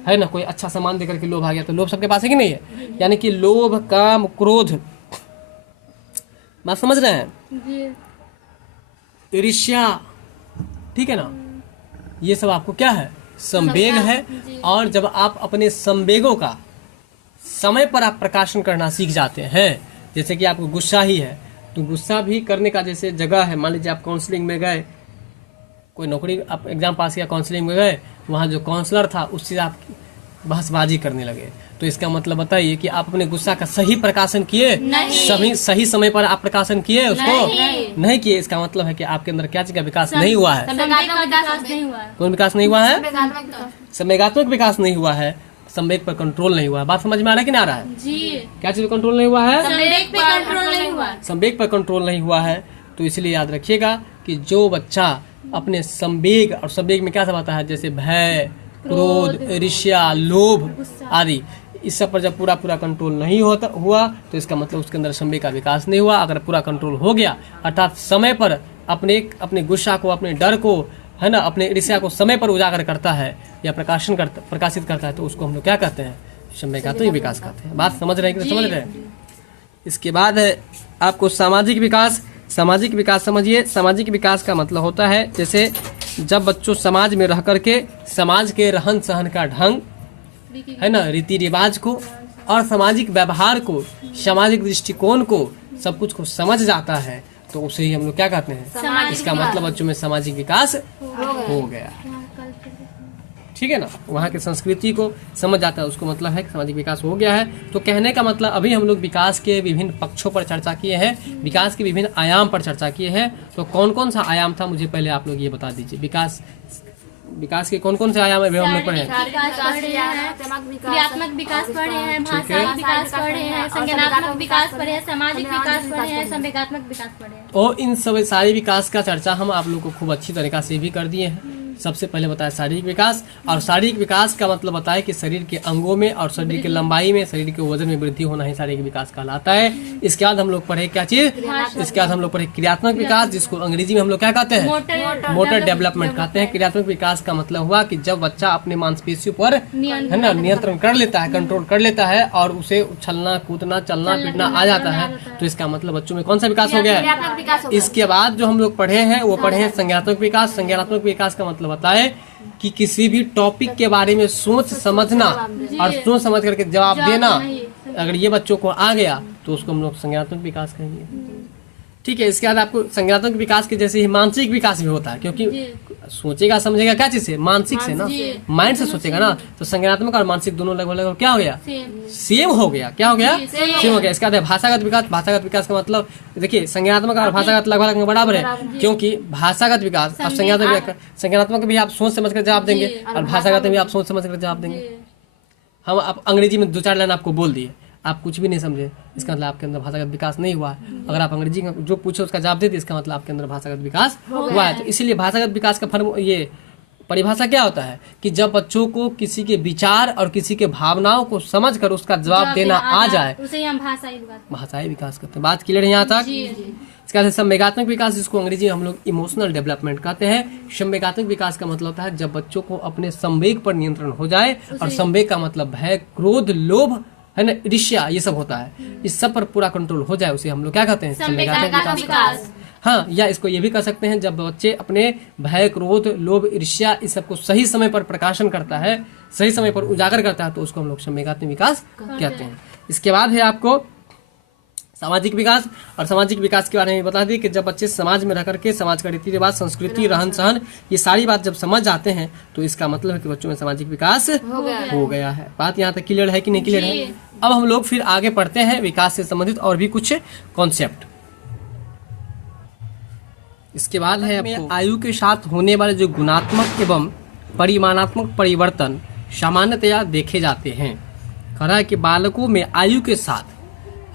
है ना, कोई अच्छा सामान देकर के लोभ आ गया, तो लोभ सबके पास है कि नहीं है? यानी कि लोभ, काम, क्रोध, बात समझ रहे हैं? ईर्ष्या, ठीक है ना, ये सब आपको क्या है, संवेग है। और जब आप अपने संवेगों का समय पर आप प्रकाशन करना सीख जाते हैं, जैसे कि आपको गुस्सा ही है तो गुस्सा भी करने का जैसे जगह है, मान लीजिए आप काउंसलिंग में गए, कोई नौकरी आप एग्जाम पास किया, काउंसलिंग में गए, वहाँ जो काउंसलर था उससे आप बहसबाजी करने लगे, तो इसका मतलब बताइए कि आप अपने गुस्सा का सही प्रकाशन किए, सही समय पर आप प्रकाशन किए उसको नहीं किए। इसका मतलब है कि आपके अंदर क्या चीज का विकास नहीं हुआ है। कौन विकास नहीं हुआ है? संवेगात्मक विकास नहीं हुआ है, संवेग पर कंट्रोल नहीं हुआ है। बात समझ में आ रहा है कि नहीं आ रहा है जी? क्या चीज कंट्रोल नहीं हुआ है? संवेग पे कंट्रोल नहीं हुआ। संवेग पर कंट्रोल नहीं हुआ है। तो इसलिए याद रखिएगा कि जो बच्चा अपने संवेग, और संवेग में क्या सब आता है, जैसे भय, क्रोध, ईर्ष्या, लोभ आदि, इस सब पर जब पूरा कंट्रोल नहीं हुआ तो इसका मतलब उसके अंदर संवेग का विकास नहीं हुआ। अगर पूरा कंट्रोल हो गया, अर्थात समय पर अपने गुस्सा को, अपने डर को, है ना, अपने ईर्ष्या को समय पर उजागर करता है या प्रकाशित करता है, तो उसको हम लोग क्या कहते हैं, संवेगात्मक विकास कहते हैं। बात समझ रहे हैं कि समझ रहे हैं? इसके बाद है आपको सामाजिक विकास। सामाजिक विकास समझिए। सामाजिक विकास का मतलब होता है जैसे जब बच्चों समाज में रह करके समाज के रहन सहन का ढंग, है ना, रीति रिवाज को और सामाजिक व्यवहार को, सामाजिक दृष्टिकोण को, सब कुछ को समझ जाता है, तो उसे ही हम लोग क्या कहते हैं, इसका मतलब बच्चों में सामाजिक विकास हो गया। ठीक है ना, वहाँ की संस्कृति को समझ जाता है, उसको मतलब है कि सामाजिक विकास हो गया है। तो कहने का मतलब अभी हम लोग विकास के विभिन्न पक्षों पर चर्चा किए हैं, विकास के विभिन्न आयाम पर चर्चा किए हैं। तो कौन कौन सा आयाम था, मुझे पहले आप लोग ये बता दीजिए। विकास के कौन कौन से आयाम है हम लोग पढ़े हैं? क्रियात्मक विकास पढ़े हैं, भाषाई विकास पढ़े हैं, संज्ञानात्मक विकास पढ़े हैं, सामाजिक विकास पढ़े हैं, संवेगात्मक विकास पढ़े हैं। और इन सब सारे विकास का चर्चा हम आप लोग को खूब अच्छी तरीका से भी कर दिए हैं। सबसे पहले बताया शारीरिक विकास, और शारीरिक विकास का मतलब बताया कि शरीर के अंगों में और शरीर की लंबाई में, शरीर के वजन में वृद्धि होना ही शारीरिक विकास कहलाता है। इसके बाद हम लोग पढ़े क्या चीज, इसके बाद हम लोग पढ़े क्रियात्मक विकास, जिसको अंग्रेजी में हम लोग क्या कहते हैं, मोटर डेवलपमेंट कहते हैं। क्रियात्मक विकास का मतलब हुआ कि जब बच्चा अपने मांसपेशियों पर, है ना, नियंत्रण कर लेता है, कंट्रोल कर लेता है, और उसे उछलना, कूदना, चलना फिरना आ जाता है, तो इसका मतलब बच्चों में कौन सा विकास हो गया है। इसके बाद जो हम लोग पढ़े हैं वो पढ़े हैं संज्ञानात्मक विकास। संज्ञानात्मक विकास का मतलब होता है कि किसी भी टॉपिक के बारे में सोच समझना और सोच समझ करके जवाब देना, अगर ये बच्चों को आ गया तो उसको हम लोग संज्ञानात्मक विकास कहेंगे। ठीक है। इसके बाद आपको संज्ञानात्मक विकास के जैसे ही मानसिक विकास भी होता है, क्योंकि सोचेगा समझेगा क्या चीज से, मानसिक से ना, माइंड से सोचेगा ना, तो संज्ञानात्मक और मानसिक दोनों लगभग क्या हो गया, सेम हो गया। क्या हो गया, सेम हो गया। इसके बाद भाषागत विकास। भाषागत विकास का मतलब देखिए संज्ञानात्मक और भाषागत लगभग बराबर है, क्योंकि भाषागत विकास और संज्ञानात्मक भी आप सोच समझ कर जवाब देंगे और भाषागत में भी आप सोच समझ कर जवाब देंगे। हम आप अंग्रेजी में 2-4 लाइन आपको बोल दिए, आप कुछ भी नहीं समझे, इसका मतलब आपके अंदर भाषागत विकास नहीं हुआ है। अगर आप अंग्रेजी में जो पूछे उसका जवाब दे दिए, इसका मतलब आपके अंदर भाषागत विकास हुआ है। तो इसीलिए भाषागत विकास का ये परिभाषा क्या होता है कि जब बच्चों को किसी के विचार और किसी के भावनाओं को समझकर उसका जवाब देना आ जाए, उसे हम भाषाई विकास कहते हैं। बात क्लियर है यहाँ तक? इसका संवेगात्मक विकास, जिसको अंग्रेजी में हम लोग इमोशनल डेवलपमेंट कहते हैं। संवेगात्मक विकास का मतलब होता है जब बच्चों को अपने संवेग पर नियंत्रण हो जाए, और संवेग का मतलब भय, क्रोध, लोभ, है ना, ईर्ष्या, ये सब होता है, इस सब पर पूरा कंट्रोल हो जाए, उसे हम लोग क्या कहते हैं, संवेगात्मक विकास। हाँ, या इसको ये भी कह सकते हैं जब बच्चे अपने भय, क्रोध, लोभ, ईर्ष्या इस सब को सही समय पर प्रकाशन करता है, सही समय पर उजागर करता है, तो उसको हम लोग संवेगात्मक विकास कहते हैं। इसके बाद है आपको सामाजिक विकास। और सामाजिक विकास के बारे में बता दी कि जब बच्चे समाज में रह करके समाज का रीति रिवाज, संस्कृति, रहन सहन, ये सारी बात जब समझ जाते हैं, तो इसका मतलब है कि बच्चों में सामाजिक विकास हो गया है। बात यहाँ तक क्लियर है कि नहीं क्लियर है? अब हम लोग फिर आगे पढ़ते हैं विकास से संबंधित और भी कुछ कॉन्सेप्ट। इसके बाद है आपको आयु के साथ होने वाले जो गुणात्मक एवं परिमाणात्मक परिवर्तन सामान्यतया देखे जाते हैं। कह रहा है कि बालकों में आयु के साथ,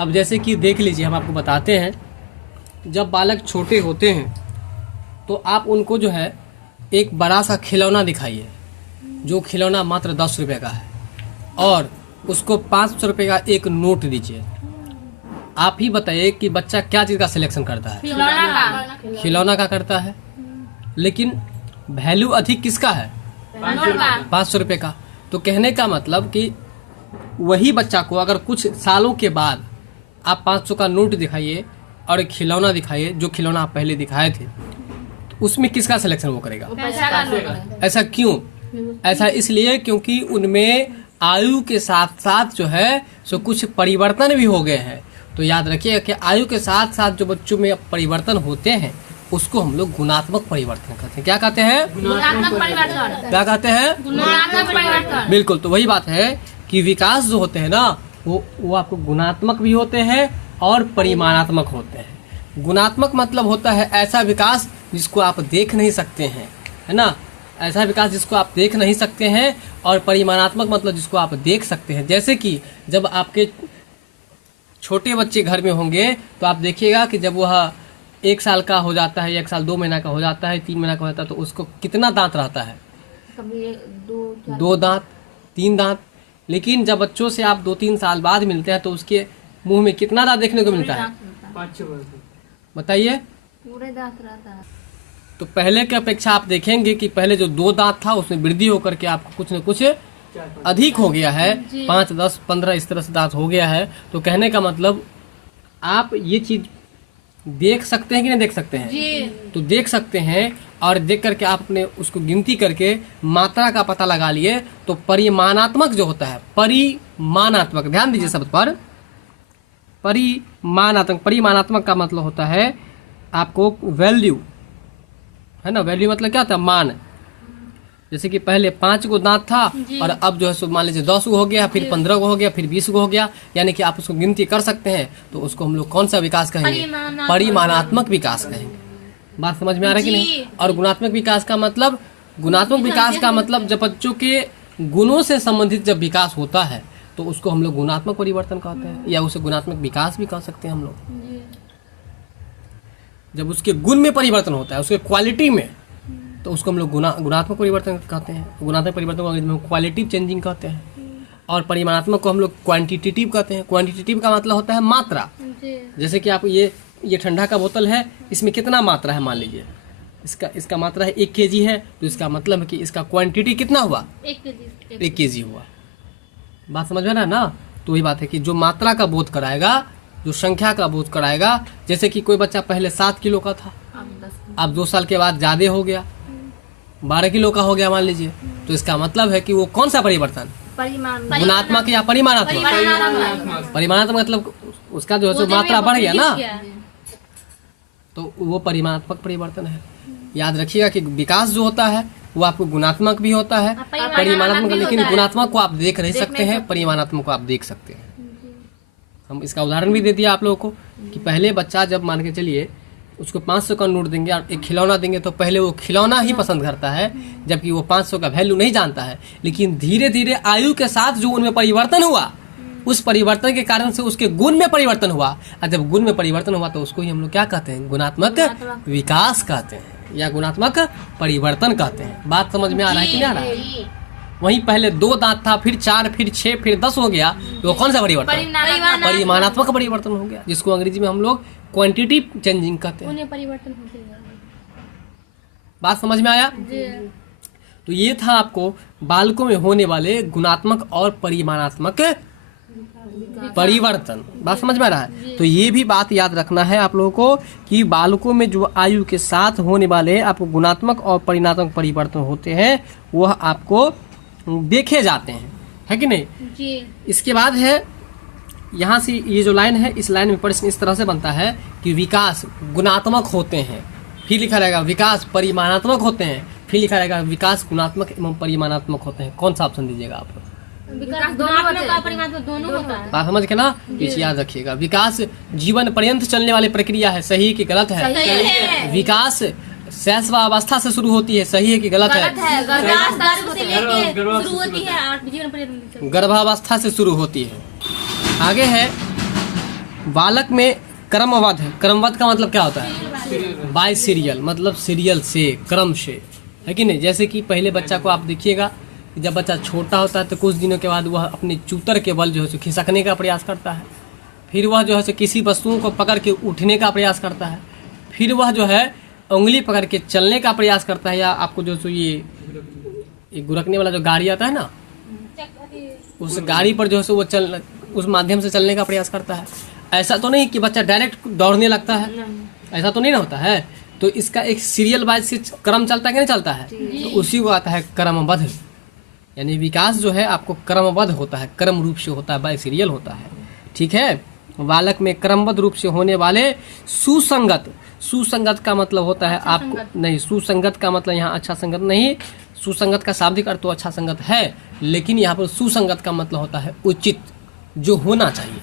अब जैसे कि देख लीजिए, हम आपको बताते हैं, जब बालक छोटे होते हैं तो आप उनको जो है एक बड़ा सा खिलौना दिखाइए, जो खिलौना मात्र 10 रुपये का है, और उसको 500 रुपये का एक नोट दीजिए। आप ही बताइए कि बच्चा क्या चीज़ का सिलेक्शन करता है? खिलौना का करता है। लेकिन वैल्यू अधिक किसका है? 500 रुपये का। तो कहने का मतलब कि वही बच्चा को अगर कुछ सालों के बाद आप 500 का नोट दिखाइए और एक खिलौना दिखाइए, जो खिलौना आप पहले दिखाए थे, तो उसमें किसका सिलेक्शन वो करेगा? पैसा का ऐसा क्यों? ऐसा इसलिए क्योंकि उनमें आयु के साथ साथ जो है सो कुछ परिवर्तन भी हो गए हैं। तो याद रखिएगा कि आयु के साथ साथ जो बच्चों में परिवर्तन होते हैं उसको हम लोग गुणात्मक परिवर्तन कहते हैं। क्या कहते हैं? गुणात्मक परिवर्तन। क्या कहते हैं? गुणात्मक परिवर्तन। बिल्कुल। तो वही बात है कि विकास जो होते हैं ना वो आपको गुणात्मक भी होते हैं और परिमाणात्मक होते हैं। गुणात्मक मतलब होता है ऐसा विकास जिसको आप देख नहीं सकते हैं, है ना, ऐसा विकास जिसको आप देख नहीं सकते हैं। और परिमाणात्मक मतलब जिसको आप देख सकते हैं। जैसे कि जब आपके छोटे बच्चे घर में होंगे तो आप देखिएगा कि जब वह 1 साल का हो जाता है, 1 साल 2 महीना का हो जाता है, 3 महीना का हो जाता है, तो उसको कितना दांत रहता है? कभी 2 दांत, 3 दांत। लेकिन जब बच्चों से आप 2-3 साल बाद मिलते हैं तो उसके मुंह में कितना दांत देखने को मिलता है? बताइए। पूरे दांत रहता है। तो पहले की अपेक्षा आप देखेंगे कि पहले जो 2 दांत था उसमें वृद्धि होकर के आपको कुछ न कुछ अधिक हो गया है, 5, 10, 15 इस तरह से दांत हो गया है। तो कहने का मतलब आप ये चीज देख सकते हैं कि नहीं देख सकते हैं? जी। तो देख सकते हैं और देख करके आप अपने उसको गिनती करके मात्रा का पता लगा लिए। तो परिमाणात्मक जो होता है, परिमाणात्मक, ध्यान दीजिए शब्द पर, परिमाणात्मक का मतलब होता है आपको वैल्यू, है ना। वैल्यू मतलब क्या होता है? मान। जैसे कि पहले 5 गो दांत था और अब जो है सो मान लीजिए 10 गो हो गया, फिर 15 गो हो गया, फिर 20 गो हो गया, यानी कि आप उसको गिनती कर सकते हैं। तो उसको हम लोग कौन सा विकास कहेंगे? परिमाणात्मक विकास कहेंगे। बात समझ में आ रहा है कि नहीं? और गुणात्मक विकास का मतलब, गुणात्मक विकास का मतलब जब बच्चों के गुणों से संबंधित जब विकास होता है तो उसको हम लोग गुणात्मक परिवर्तन कहते हैं, या उसे गुणात्मक विकास भी कह सकते हैं हम लोग। जब उसके गुण में परिवर्तन होता है, उसके क्वालिटी में, तो उसको हम लोग गुणात्मक परिवर्तन कहते हैं। गुणात्मक परिवर्तन को अंग्रेजी में क्वालिटिव चेंजिंग कहते हैं। और परिमाणात्मक को हम लोग क्वांटिटेटिव कहते हैं। क्वांटिटेटिव का मतलब होता है मात्रा। जैसे कि आप ये ठंडा का बोतल है, इसमें कितना मात्रा है? मान लीजिए इसका मात्रा है 1 kg है, तो इसका मतलब है कि इसका क्वांटिटी कितना हुआ? 1 kg हुआ। बात समझ में ना? तो वही बात है कि जो मात्रा का बोध कराएगा, जो संख्या का बोध कराएगा। जैसे कि कोई बच्चा पहले 7 किलो का था, अब 2 साल के बाद ज्यादा हो गया, 12 किलो का हो गया मान लीजिए, तो इसका मतलब है कि वो कौन सा परिवर्तन? गुणात्मक या परिमाणात्मक? परिमाणात्मक मतलब उसका जो है मात्रा बढ़ गया ना, तो वो परिमाणात्मक परिवर्तन है। याद रखिएगा कि विकास जो होता है वो आपको गुणात्मक भी होता है, परिमाणात्मक, लेकिन गुणात्मक को आप देख नहीं सकते हैं, परिमाणात्मक को आप देख सकते हैं। हम इसका उदाहरण भी दे दिया आप लोगों को कि पहले बच्चा जब मान के चलिए उसको 500 का नोट देंगे और एक खिलौना देंगे तो पहले वो खिलौना ही पसंद करता है, जबकि वो 500 का वैल्यू नहीं जानता है। लेकिन धीरे धीरे आयु के साथ जो उनमें परिवर्तन हुआ, उस परिवर्तन के कारण से उसके गुण में परिवर्तन हुआ, और जब गुण में परिवर्तन हुआ तो उसको ही हम लोग क्या कहते हैं? गुणात्मक विकास कहते हैं या गुणात्मक परिवर्तन कहते हैं। बात समझ में आ रहा है कि नहीं आ रहा है? वहीं पहले 2 दांत था, फिर 4, फिर 6, फिर 10 हो गया, तो वो कौन सा परिवर्तन? परिमाणात्मक परिवर्तन हो गया, जिसको अंग्रेजी में हम लोग क्वांटिटिव चेंजिंग कहते हैं। परिवर्तन होते हैं। बात समझ में आया? तो ये था आपको बालकों में होने वाले गुणात्मक और परिमाणात्मक परिवर्तन। बात समझ में आ रहा है? तो ये भी बात याद रखना है आप लोगों को कि बालकों में जो आयु के साथ होने वाले आपको गुणात्मक और परिमाणात्मक परिवर्तन होते हैं वह आपको देखे जाते हैं, है कि नहीं? जी। इसके बाद है यहाँ से ये जो लाइन है, इस लाइन में प्रश्न इस तरह से बनता है कि विकास गुणात्मक होते हैं, फिर लिखा रहेगा विकास परिमाणात्मक होते हैं, फिर लिखा रहेगा विकास गुणात्मक एवं परिमाणात्मक होते हैं। कौन सा ऑप्शन दीजिएगा आप लोग? विकास गुणात्मक और परिमाणात्मक दोनों होता है। बात समझ के ना? इसे याद रखिएगा। विकास जीवन पर्यंत चलने वाली प्रक्रिया है, सही कि गलत है? सही है। विकास शैशवावस्था से शुरू होती है, सही है कि गलत है? गर्भावस्था से शुरू होती है। आगे है बालक में क्रमवध। क्रमवध का मतलब क्या होता है? बाय सीरियल, मतलब सीरियल से, क्रम से, है कि नहीं? जैसे कि पहले बच्चा को आप देखिएगा, जब बच्चा छोटा होता है तो कुछ दिनों के बाद वह अपने चूतर के बल जो है खिसकने का प्रयास करता है, फिर वह जो है किसी वस्तुओं को पकड़ के उठने का प्रयास करता है, फिर वह जो है उंगली पकड़ के चलने का प्रयास करता है, या आपको जो ये गुरकने वाला जो गाड़ी आता है ना, उस गाड़ी पर जो है वो उस माध्यम से चलने का प्रयास करता है। ऐसा तो नहीं कि बच्चा डायरेक्ट दौड़ने लगता है, ऐसा तो नहीं ना होता है। तो इसका एक सीरियल वाइज से क्रम चलता है कि नहीं चलता है, तो उसी को आता है क्रमबद्ध। यानी विकास जो है आपको क्रमबद्ध होता है, क्रम रूप से होता है, बाय सीरियल होता है। ठीक है, बालक में क्रमबद्ध रूप से होने वाले सुसंगत, सुसंगत का मतलब होता है आपको नहीं, सुसंगत का मतलब यहाँ अच्छा संगत नहीं, सुसंगत का शाब्दिक अर्थ तो अच्छा संगत है, लेकिन यहाँ पर सुसंगत का मतलब होता है उचित, जो होना चाहिए।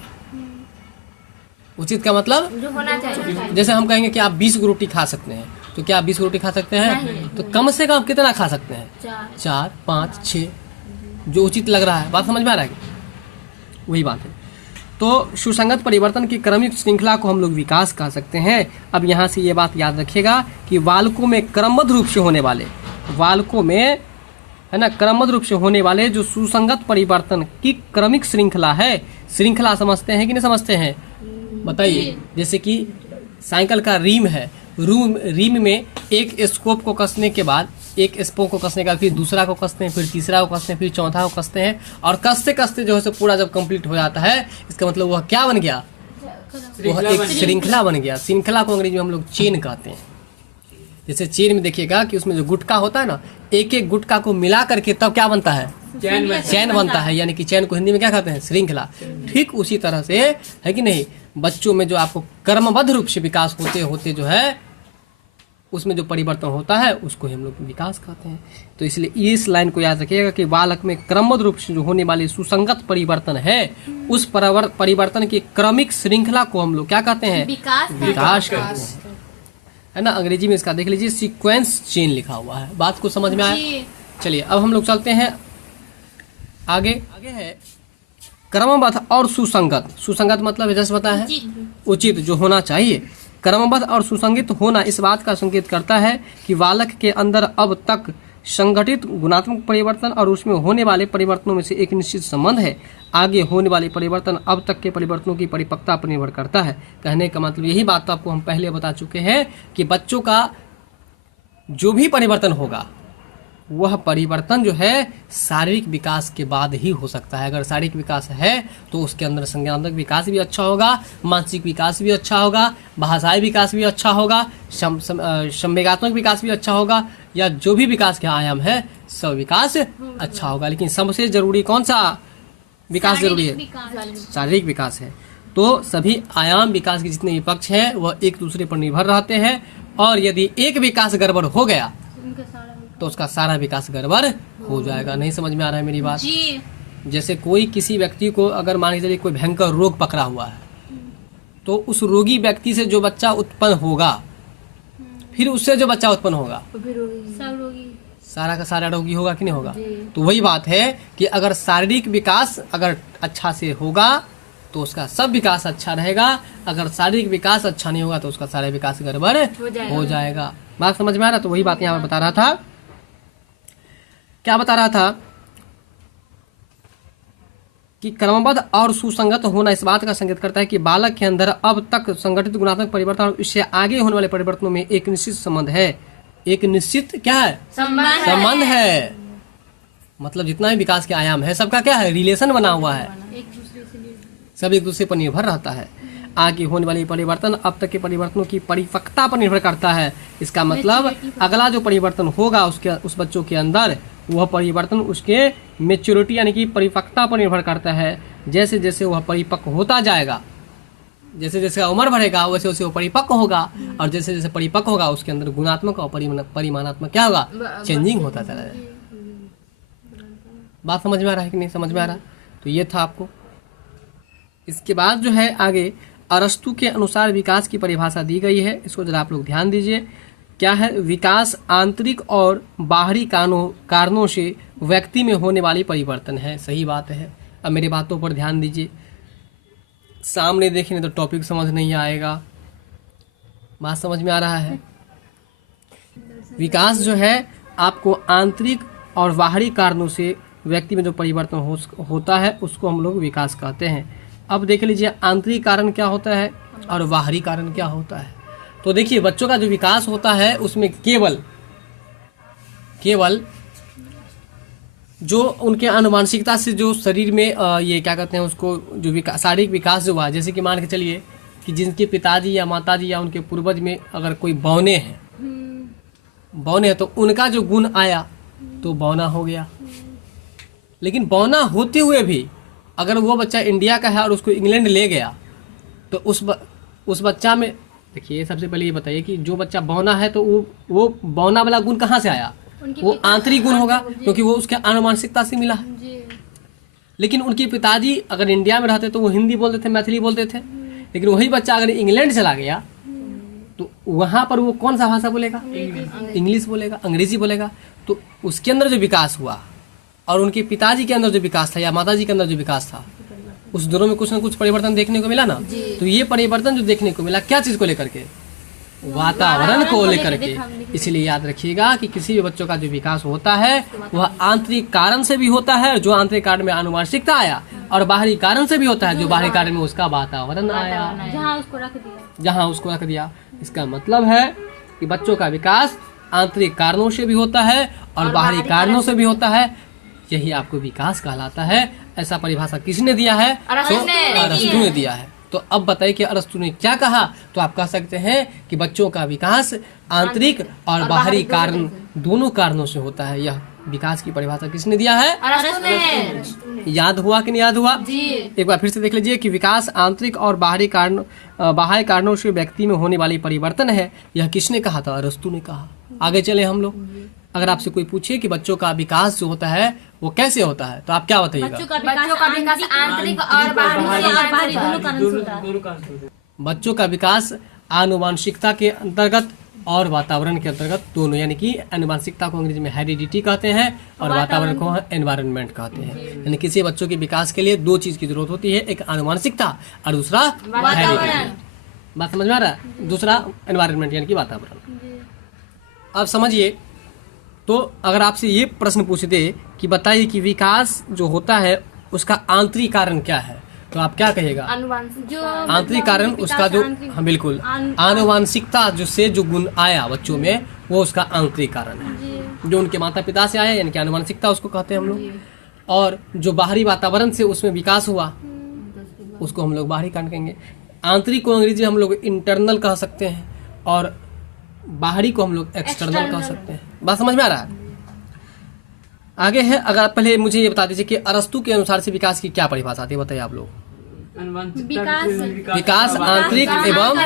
उचित का मतलब जो होना चाहिए। जैसे हम कहेंगे कि आप 20 रोटी खा सकते हैं, तो क्या आप 20 रोटी खा सकते हैं? तो कम से कम कितना खा सकते हैं? 4, 5, 6, जो उचित लग रहा है। बात समझ में आ रहा है? वही बात है। तो सुसंगत परिवर्तन की क्रमिक श्रृंखला को हम लोग विकास कह सकते हैं। अब यहाँ से ये बात याद रखिएगा कि बालकों में क्रमबद्ध रूप से होने वाले, बालकों में है ना, क्रमबद्ध रूप से होने वाले जो सुसंगत परिवर्तन की क्रमिक श्रृंखला है, श्रृंखला समझते हैं कि नहीं समझते हैं? बताइए। जैसे कि साइकिल का रिम है, रिम में एक स्कोप को कसने के बाद, एक स्पोक को कसने के बाद फिर दूसरा को कसते हैं, फिर तीसरा को कसते हैं, फिर चौथा को कसते हैं, और कसते कसते जो है सो पूरा जब कंप्लीट हो जाता है, इसका मतलब वह क्या बन गया? वह एक श्रृंखला बन गया। श्रृंखला को अंग्रेजी में हम लोग चेन कहते हैं। जैसे चेन में देखिएगा कि उसमें जो गुटका होता है ना, एक एक गुटका को मिला करके तब क्या बनता है? चैन बनता है। यानी कि चैन को हिंदी में क्या कहते हैं? श्रृंखला। ठीक उसी तरह से है कि नहीं, बच्चों में जो आपको क्रमबद्ध रूप से विकास होते होते जो है उसमें जो परिवर्तन होता है उसको हम लोग विकास कहते हैं। तो इसलिए इस लाइन को याद रखिएगा कि बालक में क्रमबद्ध रूप से जो होने वाली सुसंगत परिवर्तन है, उस परिवर्तन की क्रमिक श्रृंखला को हम लोग क्या कहते हैं? विकास कहते हैं, है ना। अंग्रेजी में इसका देख लीजिए, सीक्वेंस चेन लिखा हुआ है। बात को समझ में आया? चलिए अब हम लोग चलते हैं आगे। आगे है क्रमबद्ध और सुसंगत। सुसंगत मतलब जैसे पता है उचित, जो होना चाहिए। क्रमबद्ध और सुसंगत होना इस बात का संकेत करता है कि बालक के अंदर अब तक संगठित गुणात्मक परिवर्तन और उसमें होने वाले परिवर्तनों में से एक निश्चित संबंध है। आगे होने वाले परिवर्तन अब तक के परिवर्तनों की परिपक्वता पर निर्भर करता है। कहने का मतलब यही बात तो आपको हम पहले बता चुके हैं कि बच्चों का जो भी परिवर्तन होगा वह परिवर्तन जो है शारीरिक विकास के बाद ही हो सकता है। अगर शारीरिक विकास है तो उसके अंदर संज्ञानात्मक विकास भी अच्छा होगा, मानसिक विकास भी अच्छा होगा, भाषाई विकास भी अच्छा होगा, संवेगात्मक विकास भी अच्छा होगा, या जो भी विकास के आयाम है सब विकास अच्छा होगा। लेकिन सबसे जरूरी कौन सा विकास जरूरी है? शारीरिक विकास है। तो सभी आयाम विकास के जितने भी पक्ष हैं वह एक दूसरे पर निर्भर रहते हैं, और यदि एक विकास गड़बड़ हो गया तो उसका सारा विकास गड़बड़ हो जाएगा। नहीं समझ में आ रहा है मेरी बात? जैसे कोई किसी व्यक्ति को अगर मान के चलिए कोई भयंकर रोग पकड़ा हुआ है, तो उस रोगी व्यक्ति से जो बच्चा उत्पन्न होगा, फिर उससे जो बच्चा उत्पन्न होगा, सब रोगी, सारा का सारा रोगी होगा कि नहीं होगा? तो वही बात है कि अगर शारीरिक विकास अगर अच्छा से होगा तो उसका सब विकास अच्छा रहेगा, अगर शारीरिक विकास अच्छा नहीं होगा तो उसका सारा विकास गड़बड़ हो जाएगा। बात समझ में आ रहा? तो वही बात यहाँ पर बता रहा था। क्या बता रहा था कि क्रमबद्ध और सुसंगत होना इस बात का संकेत करता है कि बालक के अंदर अब तक संगठित गुणात्मक परिवर्तन और इससे आगे होने वाले परिवर्तनों में एक निश्चित संबंध है। एक निश्चित क्या है? संबंध है। मतलब जितना भी विकास के आयाम है सबका क्या है? रिलेशन बना हुआ है, सब एक दूसरे पर निर्भर रहता है। आगे होने वाले परिवर्तन अब तक के परिवर्तनों की परिपक्वता पर निर्भर करता है। इसका मतलब अगला जो परिवर्तन होगा उस बच्चों के अंदर, वह परिवर्तन उसके मेच्योरिटी यानी कि परिपक्वता पर निर्भर करता है। जैसे जैसे वह परिपक्व होता जाएगा, जैसे जैसे उम्र बढ़ेगा वैसे वैसे वो परिपक्व होगा, और जैसे जैसे परिपक्व होगा उसके अंदर गुणात्मक और परिमाणात्मक क्या होगा? चेंजिंग होता चला जाएगा। बात समझ में आ रहा है कि नहीं समझ में आ रहा? तो ये था आपको। इसके बाद जो है आगे अरस्तु के अनुसार विकास की परिभाषा दी गई है, इसको जरा आप लोग ध्यान दीजिए। क्या है? विकास आंतरिक और बाहरी कारणों से व्यक्ति में होने वाली परिवर्तन है। सही बात है। अब मेरी बातों पर ध्यान दीजिए, सामने देखेंगे तो टॉपिक समझ नहीं आएगा। बात समझ में आ रहा है? विकास जो है आपको आंतरिक और बाहरी कारणों से व्यक्ति में जो परिवर्तन होता है उसको हम लोग विकास कहते हैं। अब देख लीजिए आंतरिक कारण क्या होता है और बाहरी कारण क्या होता है। तो देखिए बच्चों का जो विकास होता है उसमें केवल जो उनके अनुवांशिकता से जो शरीर में ये क्या कहते हैं उसको, जो शारीरिक विकास जो हुआ, जैसे कि मान के चलिए कि जिनके पिताजी या माताजी या उनके पूर्वज में अगर कोई बौने हैं बौने हैं तो उनका जो गुण आया तो बौना हो गया। लेकिन बौना होते हुए भी अगर वो बच्चा इंडिया का है और उसको इंग्लैंड ले गया तो उस बच्चा में देखिए, सबसे पहले ये बताइए कि जो बच्चा बौना है तो वो बौना वाला गुण कहाँ से आया? वो आंतरिक गुण होगा, क्योंकि वो उसके आनुवांशिकता से मिला है। लेकिन उनके पिताजी अगर इंडिया में रहते तो वो हिंदी बोलते थे, मैथिली बोलते थे। लेकिन वही बच्चा अगर इंग्लैंड चला गया तो वहां पर वो कौन सा भाषा बोलेगा? इंग्लिश बोलेगा, अंग्रेजी बोलेगा। तो उसके अंदर जो विकास हुआ और उनके पिताजी के अंदर जो विकास था या माताजी के अंदर जो विकास था, उस दोनों में कुछ ना कुछ परिवर्तन देखने को मिला ना। तो ये परिवर्तन जो देखने को मिला क्या चीज को लेकर के? वातावरण को लेकर के। इसलिए याद रखिएगा कि किसी भी बच्चों का जो विकास होता है वह आंतरिक कारण से भी होता है, जो आंतरिक कारण में आनुवांशिकता आया, और बाहरी कारण से भी होता है, जो बाहरी कारण में उसका वातावरण आया, जहाँ उसको रख दिया। इसका मतलब है कि बच्चों का विकास आंतरिक कारणों से भी होता है और बाहरी कारणों से भी होता है। यही आपको विकास कहलाता है। ऐसा परिभाषा किसने दिया है? अरस्तु ने दिया है। तो अब बताइए कि अरस्तु ने क्या कहा? तो आप कह सकते हैं कि बच्चों का विकास आंतरिक और बाहरी कारण दोनों कारणों से होता है। यह विकास की परिभाषा किसने दिया है? अरस्तु ने। याद हुआ कि नहीं याद हुआ? एक बार फिर से देख लीजिए कि विकास आंतरिक और बाहरी कारणों से व्यक्ति में होने वाली परिवर्तन है। यह किसने कहा था? अरस्तु ने कहा। आगे चले हम लोग। अगर आपसे कोई पूछे कि बच्चों का विकास जो होता है वो कैसे होता है तो आप क्या बताइएगा? बच्चों का विकास आंतरिक और बाहरी दोनों कारण से होता है। बच्चों का विकास आनुवांशिकता के अंतर्गत और वातावरण के अंतर्गत दोनों, यानी कि आनुवांशिकता को अंग्रेजी में हेरिडिटी कहते हैं और वातावरण को एनवायरनमेंट कहते हैं। यानी किसी बच्चों के विकास के लिए दो चीज की जरूरत होती है, एक आनुवांशिकता और दूसरा हेरिडिटी। बात समझ में आ रहा है? दूसरा एनवायरनमेंट यानी कि वातावरण। अब समझिए, तो अगर आपसे ये प्रश्न पूछ दे कि बताइए कि विकास जो होता है उसका आंतरिक कारण क्या है, तो आप क्या कहेगा? जो आंतरिक कारण उसका जो, हाँ बिल्कुल, आनुवांशिकता जो गुण आया बच्चों में वो उसका आंतरिक कारण है, जो उनके माता पिता से आया, यानी कि आनुवांशिकता उसको कहते हैं हम लोग। और जो बाहरी वातावरण से उसमें विकास हुआ उसको हम लोग बाहरी कारण कहेंगे। आंतरिक को अंग्रेजी हम लोग इंटरनल कह सकते हैं और बाहरी को हम लोग एक्सटर्नल कह सकते हैं। बात समझ में आ रहा है? आगे है, अगर आप पहले मुझे ये बता दीजिए कि अरस्तु के अनुसार से विकास की क्या परिभाषा आती है, बताइए आप लोग। विकास आंतरिक एवं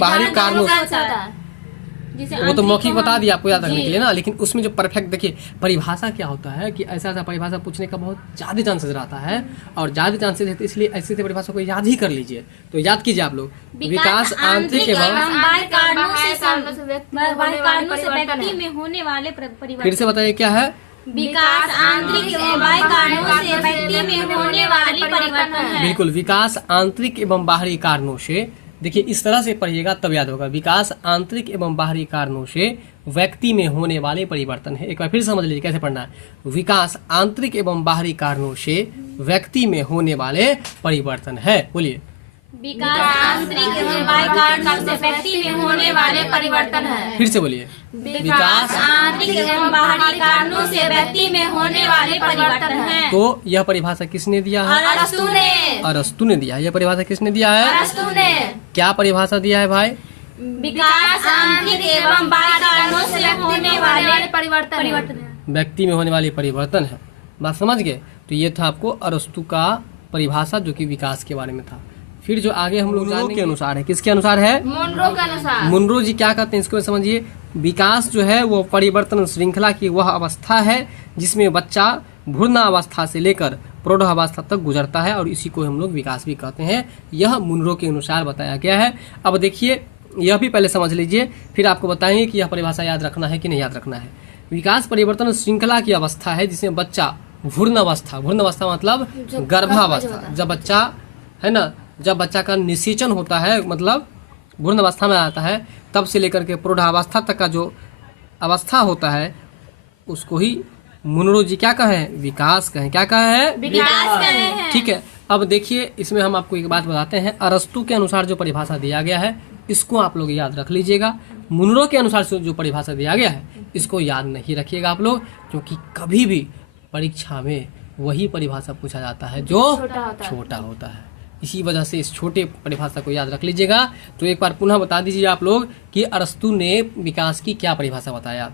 बाहरी कारणों से। वो तो मौखिक बता दिया आपको याद रखने के लिए ना, लेकिन उसमें जो परफेक्ट देखिए परिभाषा क्या होता है कि ऐसा परिभाषा पूछने का बहुत ज्यादा चांसेस रहता है और ज्यादा चांसेस है, इसलिए ऐसे परिभाषा को याद ही कर लीजिए। तो याद कीजिए आप लोग, विकास आंतरिक एवं बाहरी कारणों से व्यक्ति में होने वाले परिवर्तन। फिर से बताइए क्या है? विकास आंतरिक एवं बाहरी कारणों से व्यक्ति में होने वाली परिवर्तन है। बिल्कुल, विकास आंतरिक एवं बाहरी कारणों से। देखिए इस तरह से पढ़िएगा तब याद होगा। विकास आंतरिक एवं बाहरी कारणों से व्यक्ति में होने वाले परिवर्तन है। एक बार फिर समझ लीजिए कैसे पढ़ना है। विकास आंतरिक एवं बाहरी कारणों से व्यक्ति में होने वाले परिवर्तन है। बोलिए। विकास आंतरिक एवं बाहरी कारणों से व्यक्ति में होने वाले परिवर्तन है। फिर से बोलिए। विकास आंतरिक एवं बाहरी कारणों से व्यक्ति में होने वाले परिवर्तन है। तो यह परिभाषा किसने दिया है? अरस्तु ने। अरस्तु ने दिया। यह परिभाषा किसने दिया है? अरस्तु ने। क्या परिभाषा दिया है भाई? विकास आंतरिक एवं बाहरी कारणों से होने वाले परिवर्तन है। व्यक्ति में होने वाले परिवर्तन है। बात समझ गए? तो ये था आपको अरस्तु का परिभाषा जो कि विकास के बारे में था। फिर जो आगे हम लोग मुनरो के अनुसार है, किसके अनुसार है? मुनरो के अनुसार। मुनरो जी क्या कहते हैं इसको समझिए। विकास जो है वो परिवर्तन श्रृंखला की वह अवस्था है जिसमें बच्चा भ्रूणावस्था से लेकर प्रौढ़ावस्था तक गुजरता है और इसी को हम लोग विकास भी कहते हैं। यह मुनरो के अनुसार बताया गया है। अब देखिए यह भी पहले समझ लीजिए, फिर आपको बताएंगे कि यह परिभाषा याद रखना है कि नहीं याद रखना है। विकास परिवर्तन श्रृंखला की अवस्था है जिसमें बच्चा भ्रूणावस्था मतलब गर्भावस्था, जब बच्चा है ना, जब बच्चा का निषेचन होता है मतलब भ्रूण अवस्था में आता है, तब से लेकर के प्रौढ़ावस्था तक का जो अवस्था होता है उसको ही मुनरो जी क्या कहें? विकास कहें। क्या कहें? विकास कहें। ठीक है। अब देखिए इसमें हम आपको एक बात बताते हैं। अरस्तु के अनुसार जो परिभाषा दिया गया है इसको आप लोग याद रख लीजिएगा। मुनरो के अनुसार जो परिभाषा दिया गया है इसको याद नहीं रखिएगा आप लोग, क्योंकि कभी भी परीक्षा में वही परिभाषा पूछा जाता है जो छोटा होता है। इसी वजह से इस छोटे परिभाषा को याद रख लीजिएगा। तो एक बार पुनः बता दीजिए आप लोग कि अरस्तु ने विकास की क्या परिभाषा बताया।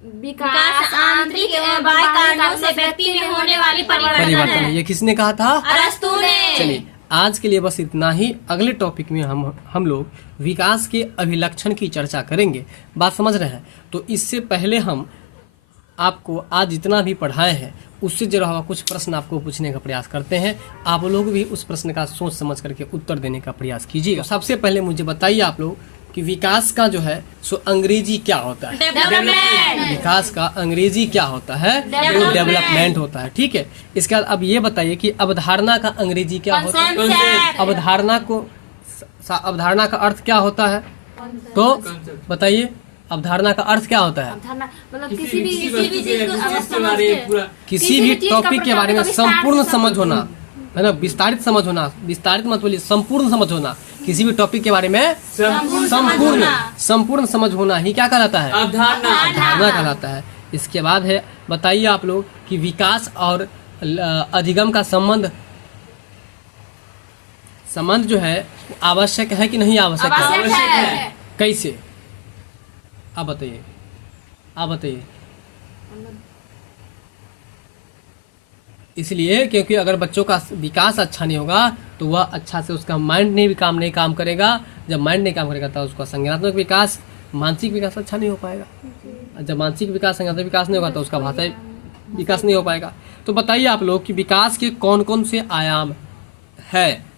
विकास आंतरिक एवं बाह्य कारणों से व्यक्ति में होने वाली परिवर्तन परिवर्तन है। है। ये किसने कहा था? अरस्तु ने। चलिए आज के लिए बस इतना ही। अगले टॉपिक में हम लोग विकास के अभिलक्षण की चर्चा करेंगे। बात समझ रहे हैं? तो इससे पहले हम आपको आज जितना भी पढ़ाए हैं उससे जुड़ा हुआ कुछ प्रश्न आपको पूछने का प्रयास करते हैं। आप लोग भी उस प्रश्न का सोच समझ करके उत्तर देने का प्रयास कीजिएगा। सबसे पहले मुझे बताइए आप लोग कि विकास का जो है सो अंग्रेजी क्या होता है? डेवलपमेंट। विकास का अंग्रेजी क्या होता है? वो डेवलपमेंट होता है। ठीक है। इसके बाद अब ये बताइए कि अवधारणा का अंग्रेजी क्या होता है? Concept। अवधारणा का अर्थ क्या होता है? तो बताइए अवधारणा का अर्थ क्या होता है? मतलब किसी भी चीज को समझ के, किसी भी टॉपिक के बारे में संपूर्ण समझ होना, है ना, विस्तारित समझ होना, विस्तारित मत बोलिए, संपूर्ण समझ होना। किसी भी टॉपिक के बारे में संपूर्ण समझ होना ही क्या कहलाता है? अवधारणा कहलाता है। इसके बाद है बताइए आप लोग कि विकास और अधिगम का संबंध जो है आवश्यक है कि नहीं आवश्यक है? कैसे? आप बताइए। इसलिए क्योंकि अगर बच्चों का विकास अच्छा नहीं होगा तो वह अच्छा से उसका माइंड नहीं काम करेगा। जब माइंड नहीं काम करेगा तो उसका संज्ञानात्मक विकास, मानसिक विकास अच्छा नहीं हो पाएगा। जब मानसिक विकास, संज्ञानात्मक विकास नहीं होगा तो उसका भाषाई विकास नहीं हो पाएगा। तो बताइए आप लोग कि विकास के कौन कौन से आयाम है?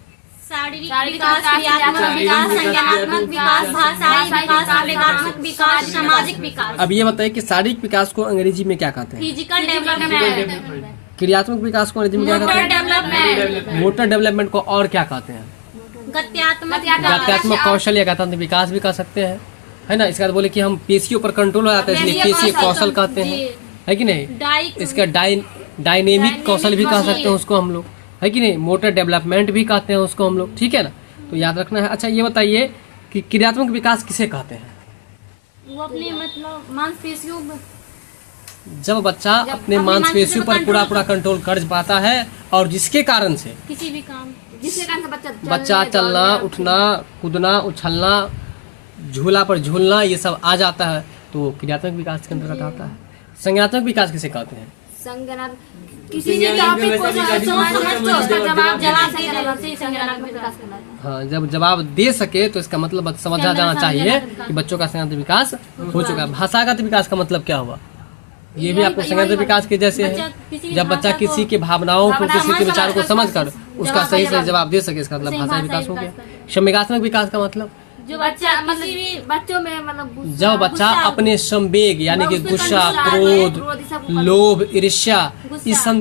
शारीरिक विकास, क्रियात्मक विकास, संज्ञानात्मक विकास, भाषाई विकास, आवेगात्मक विकास, सामाजिक विकास। अब ये बताइए कि शारीरिक विकास को अंग्रेजी में क्या कहते हैं? Physical development. क्रियात्मक विकास को अंग्रेजी में क्या कहते हैं? डेवलपमेंट। मोटर डेवलपमेंट को और क्या कहते हैं? गत्यात्मक कौशल या गत्यात्मक विकास भी कह सकते हैं, है ना। इसके बाद बोले कि हम पेशियों पर कंट्रोल हो जाता है इसलिए पेशीय कौशल कहते हैं, है कि नहीं। इसका डायनेमिक कौशल भी कह सकते हैं उसको हम लोग, है कि नहीं। मोटर डेवलपमेंट भी कहते हैं उसको हम लोग, ठीक है ना। तो याद रखना है। अच्छा ये बताइए कि क्रियात्मक विकास किसे कहते हैं? वो अपने मतलब मांसपेशियों, जब बच्चा अपने मांसपेशियों पर पूरा कंट्रोल कर पाता है और जिसके कारण से किसी भी काम, जिसके कारण से बच्चा चलना, उठना, कूदना, उछलना, झूला पर झूलना ये सब आ जाता है तो क्रियात्मक विकास के अंतर्गत आता है। संज्ञानात्मक विकास किसे कहते हैं? किसी भी टॉपिक को समझ उसका जवाब सही देना से संज्ञानात्मक विकास कहलाता है। हाँ, जब जवाब दे सके तो इसका मतलब समझा जाना चाहिए कि बच्चों का संज्ञानात्मक विकास हो चुका है। भाषागत विकास का मतलब क्या हुआ? ये भी आपको संज्ञानात्मक विकास के जैसे है। जब बच्चा किसी की भावनाओं को, किसी के विचारों को समझकर उसका सही से जवाब दे सके, इसका मतलब भाषा विकास हो गया। संवेगात्मक विकास का मतलब जो बच्चा किसी भी बच्चों में मतलब जब बच्चा अपने संवेग यानी कि गुस्सा, क्रोध, लोभ, ईर्ष्या,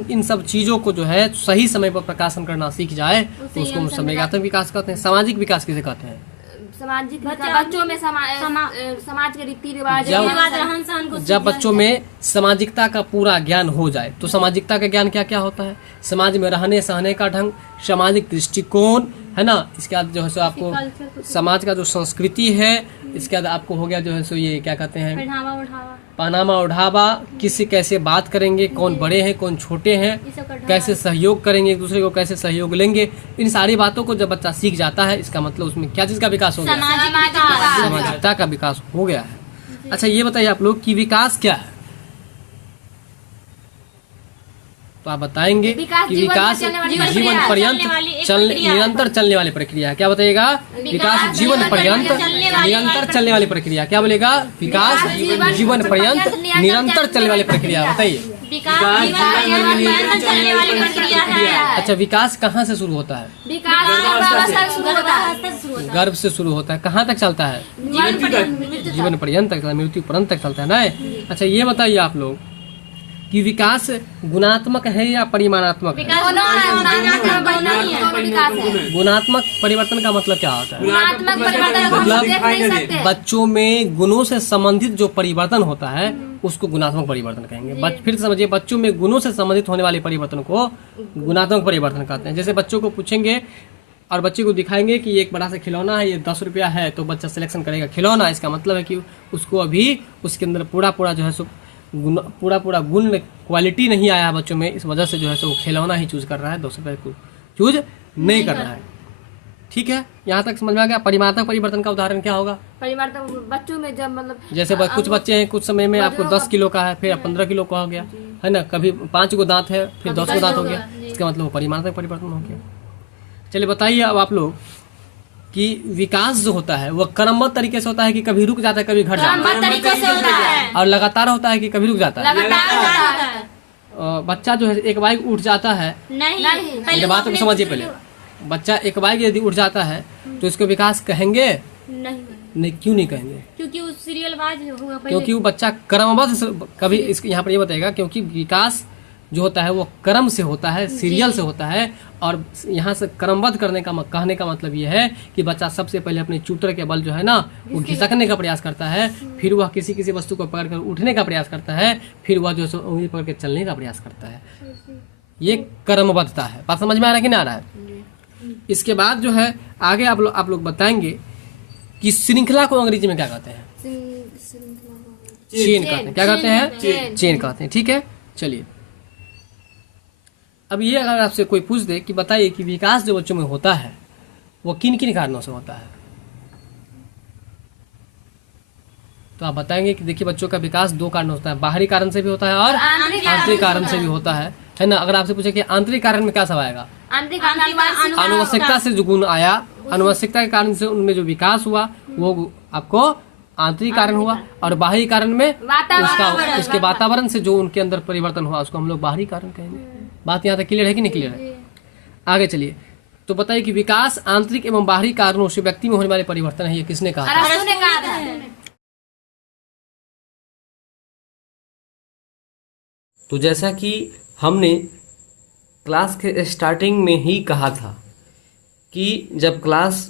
इन सब चीजों को जो है सही समय पर प्रकाशन करना सीख जाए तो उसको संवेगात्मक विकास कहते हैं। सामाजिक विकास किसे कहते हैं? सामाजिक बच्चों में समाज के रीति रिवाज, रहन सहन को जब बच्चों में सामाजिकता का पूरा ज्ञान हो जाए तो सामाजिकता का ज्ञान क्या क्या होता है? समाज में रहने सहने का ढंग, सामाजिक दृष्टिकोण, है ना। इसके बाद जो है सो आपको समाज का जो संस्कृति है, इसके बाद आपको हो गया जो है सो ये क्या कहते हैं, पहनावा ओढ़ावा, किससे कैसे बात करेंगे, कौन बड़े हैं कौन छोटे हैं, कैसे सहयोग करेंगे, एक दूसरे को कैसे सहयोग लेंगे। इन सारी बातों को जब बच्चा सीख जाता है इसका मतलब उसमें क्या चीज का विकास हो गया? सामाजिकता का विकास हो गया है। अच्छा ये बताइए आप लोग कि विकास क्या है? तो आप बताएंगे कि विकास जीवन पर्यंत निरंतर चलने वाली प्रक्रिया है। क्या बताइएगा? विकास जीवन पर्यंत निरंतर चलने वाली प्रक्रिया। क्या बोलेगा? विकास जीवन पर्यंत निरंतर चलने वाली प्रक्रिया। बताइए। अच्छा विकास कहाँ से शुरू होता है? गर्भ से शुरू होता है। कहाँ तक चलता है? जीवन पर्यंत तक, मृत्यु पर्यंत तक चलता है ना। अच्छा ये बताइए आप लोग कि विकास गुणात्मक है या परिमाणात्मक है? गुणात्मक परिवर्तन का मतलब क्या होता है? मतलब बच्चों में गुणों से संबंधित जो परिवर्तन होता है उसको गुणात्मक परिवर्तन कहेंगे। फिर समझिए, बच्चों में गुणों से संबंधित होने वाले परिवर्तन को गुणात्मक परिवर्तन कहते हैं। जैसे बच्चों को पूछेंगे और बच्चे को दिखाएंगे कि एक बड़ा सा खिलौना है, ये 10 रुपया है, तो बच्चा सिलेक्शन करेगा खिलौना। इसका मतलब है कि उसको अभी उसके अंदर पूरा जो है सो पूरा गुण क्वालिटी नहीं आया है बच्चों में, इस वजह से जो है सो वो खिलौना ही चूज कर रहा है, 200 रुपये को चूज नहीं कर रहा है। ठीक है, यहाँ तक समझ में आ गया। परिमाणात्मक परिवर्तन का उदाहरण क्या होगा? परिवर्तन बच्चों में जब मतलब जैसे कुछ बच्चे हैं, कुछ समय में आपको 10 किलो का है, फिर 15 किलो का हो गया, है ना। कभी 5 गो दांत है, फिर 10 गो दांत हो गया, इसका मतलब वो परिमाणात्मक परिवर्तन हो गया। चलिए बताइए अब आप लोग कि विकास जो होता है वो क्रमबद्ध तरीके से होता है कि कभी रुक जाता है, कभी घट जाता क्रमबद्ध तरीके से होता है, है, और लगातार होता है कि कभी रुक जाता है? लगातार होता है। बच्चा जो है एक बाइक उठ जाता है, नहीं, मेरी पहले बात को समझिए। पहले बच्चा एक बाइक यदि उठ जाता है तो इसको विकास कहेंगे? नहीं, क्यों नहीं कहेंगे? क्योंकि उस सीरियल वाइज हुआ पहले। क्योंकि वो बच्चा क्रमबद्ध कभी इसके यहाँ पर ये बताएगा, क्योंकि विकास जो होता है वो क्रम से होता है, सीरियल से होता है। और यहाँ से क्रमबद्ध करने का कहने का मतलब ये है कि बच्चा सबसे पहले अपने चूटर के बल जो है ना वो घिसकने का प्रयास करता है, फिर वह किसी वस्तु को पकड़कर उठने का प्रयास करता है, फिर वह जो है उंगली पकड़ के चलने का प्रयास करता है। ये क्रमबद्धता है। बात समझ में आ रहा है कि नहीं आ रहा है? इसके बाद जो है आगे आप लोग बताएंगे कि श्रृंखला को अंग्रेजी में क्या कहते हैं? चेन कहते हैं। क्या कहते हैं? चेन कहते हैं। ठीक है, चलिए अब ये अगर आपसे कोई पूछ दे कि बताइए कि विकास जो बच्चों में होता है वो किन किन कारणों से होता है, तो आप बताएंगे कि देखिए बच्चों का विकास 2 कारणों से होता है, बाहरी कारण से भी होता है और आंतरिक कारण से भी होता है ना। अगर आपसे पूछे कि आंतरिक कारण में क्या सब आएगा? आनुवंशिकता से जो गुण आया, आनुवंशिकता के कारण से उनमें जो विकास हुआ वो आपको आंतरिक कारण हुआ, और बाहरी कारण में उसके वातावरण से जो उनके अंदर परिवर्तन हुआ उसको हम लोग बाहरी कारण कहेंगे। बात यहाँ तक क्लियर है कि नहीं क्लियर है? आगे चलिए, तो बताइए कि विकास आंतरिक एवं बाहरी कारणों से व्यक्ति में होने वाले परिवर्तन है, ये किसने कहा? तो जैसा कि हमने क्लास के स्टार्टिंग में ही कहा था कि जब क्लास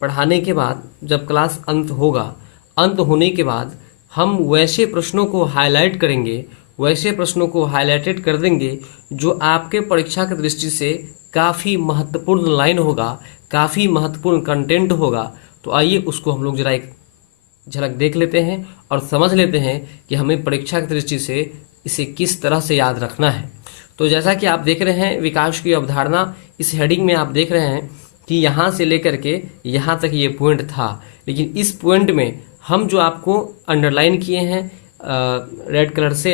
पढ़ाने के बाद, जब क्लास अंत होगा, अंत होने के बाद हम वैसे प्रश्नों को हाईलाइट करेंगे, वैसे प्रश्नों को हाईलाइटेड कर देंगे जो आपके परीक्षा की दृष्टि से काफ़ी महत्वपूर्ण लाइन होगा, काफ़ी महत्वपूर्ण कंटेंट होगा। तो आइए उसको हम लोग जरा एक झलक देख लेते हैं और समझ लेते हैं कि हमें परीक्षा की दृष्टि से इसे किस तरह से याद रखना है। तो जैसा कि आप देख रहे हैं विकास की अवधारणा, इस हेडिंग में आप देख रहे हैं कि यहाँ से लेकर के यहाँ तक ये पॉइंट था, लेकिन इस पॉइंट में हम जो आपको अंडरलाइन किए हैं रेड कलर से,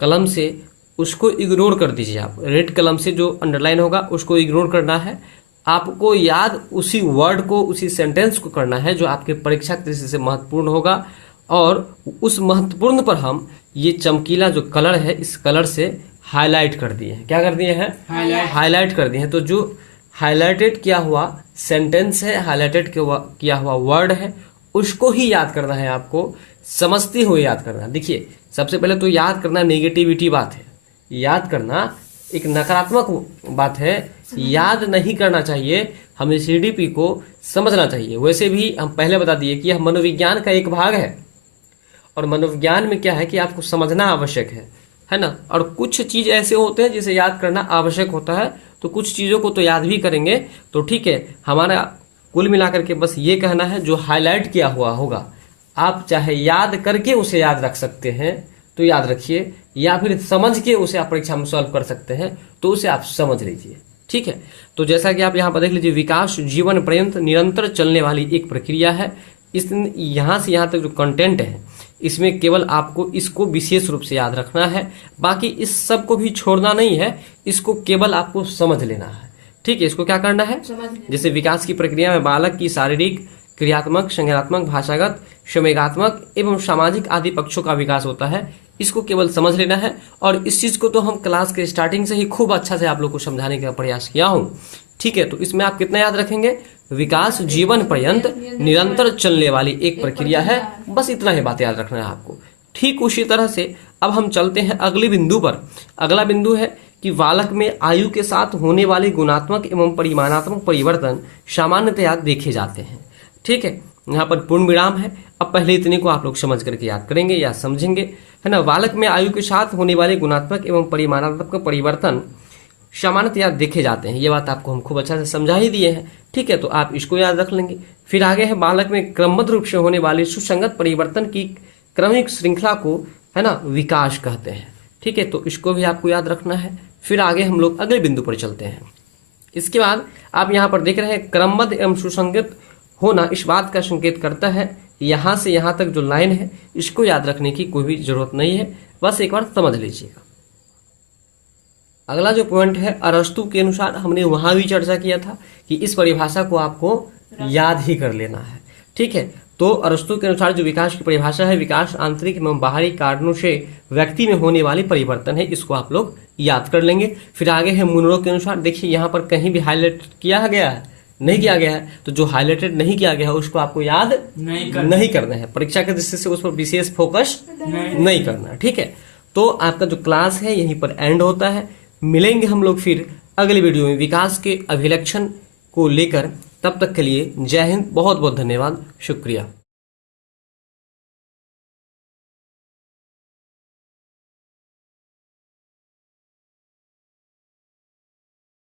कलम से, उसको इग्नोर कर दीजिए। आप रेड कलम से जो अंडरलाइन होगा उसको इग्नोर करना है। आपको याद उसी वर्ड को, उसी सेंटेंस को करना है जो आपके परीक्षा की दृष्टि से महत्वपूर्ण होगा, और उस महत्वपूर्ण पर हम ये चमकीला जो कलर है इस कलर से हाईलाइट कर दिए हैं। क्या कर दिए हैं? हाईलाइट कर दिए हैं। तो जो हाईलाइटेड किया हुआ सेंटेंस है, हाईलाइटेड किया हुआ वर्ड है, उसको ही याद करना है आपको, समझते हुए याद करना। देखिए सबसे पहले तो याद करना नेगेटिविटी बात है, याद करना एक नकारात्मक बात है, याद नहीं करना चाहिए। हमें सीडीपी को समझना चाहिए। वैसे भी हम पहले बता दिए कि यह मनोविज्ञान का एक भाग है, और मनोविज्ञान में क्या है कि आपको समझना आवश्यक है ना। और कुछ चीज ऐसे होते हैं जिसे याद करना आवश्यक होता है, तो कुछ चीजों को तो याद भी करेंगे। तो ठीक है, हमारा कुल मिलाकर के बस ये कहना है जो हाईलाइट किया हुआ होगा, आप चाहे याद करके उसे याद रख सकते हैं तो याद रखिए, या फिर समझ के उसे आप परीक्षा में सॉल्व कर सकते हैं तो उसे आप समझ लीजिए। ठीक है, तो जैसा कि आप यहाँ पर देख लीजिए, विकास जीवन पर्यंत निरंतर चलने वाली एक प्रक्रिया है। इस यहाँ से यहाँ तक जो कंटेंट है इसमें केवल आपको इसको विशेष रूप से याद रखना है, बाकी इस सब को भी छोड़ना नहीं है, इसको केवल आपको समझ लेना है। ठीक है, इसको क्या करना है? जैसे विकास की प्रक्रिया में बालक की शारीरिक, क्रियात्मक, संज्ञानात्मक, भाषागत, संवेगात्मक एवं सामाजिक आदि पक्षों का विकास होता है, इसको केवल समझ लेना है। और इस चीज को तो हम क्लास के स्टार्टिंग से ही खूब अच्छा से आप लोग को समझाने का प्रयास किया हूँ। ठीक है, तो इसमें आप कितना याद रखेंगे? विकास जीवन पर्यंत निरंतर चलने वाली एक प्रक्रिया है, बस इतना ही बात याद रखना है आपको। ठीक उसी तरह से अब हम चलते हैं अगले बिंदु पर। अगला बिंदु है कि बालक में आयु के साथ होने वाले गुणात्मक एवं परिमाणात्मक परिवर्तन सामान्यतया देखे जाते हैं। ठीक है, यहाँ पर पूर्ण विराम है। अब पहले इतने को आप लोग समझ करके याद करेंगे या समझेंगे, है ना। बालक में आयु के साथ होने वाले गुणात्मक एवं परिमाणात्मक परिवर्तन सामान्यतया देखे जाते हैं। ये बात आपको हम खूब अच्छा से समझा ही दिए हैं। ठीक है, तो आप इसको याद रख लेंगे। फिर आगे है बालक में क्रमबद्ध रूप से होने वाले सुसंगत परिवर्तन की क्रमिक श्रृंखला को, है ना, विकास कहते हैं। ठीक है, तो इसको भी आपको याद रखना है। फिर आगे हम लोग अगले बिंदु पर चलते हैं। इसके बाद आप यहाँ पर देख रहे हैं क्रमबद्ध एवं सुसंगत होना इस बात का संकेत करता है यहाँ से यहाँ तक जो लाइन है इसको याद रखने की कोई भी जरूरत नहीं है, बस एक बार समझ लीजिएगा। अगला जो पॉइंट है अरस्तु के अनुसार, हमने वहां भी चर्चा किया था कि इस परिभाषा को आपको याद ही कर लेना है, ठीक है। तो अरस्तु के अनुसार जो विकास की परिभाषा है, विकास आंतरिक एवं बाहरी कारणों से व्यक्ति में होने वाली परिवर्तन है, इसको आप लोग याद कर लेंगे। फिर आगे है मुनरो के अनुसार, देखिए यहाँ पर कहीं भी हाईलाइट किया गया है, नहीं किया गया है, तो जो हाईलाइटेड नहीं किया गया है उसको आपको याद नहीं करना है, परीक्षा के दृष्टि से उस पर विशेष फोकस नहीं करना, ठीक है। तो आपका जो क्लास है यहीं पर एंड होता है। मिलेंगे हम लोग फिर अगले वीडियो में विकास के अभिलक्षण को लेकर, तब तक के लिए जय हिंद, बहुत बहुत धन्यवाद, शुक्रिया।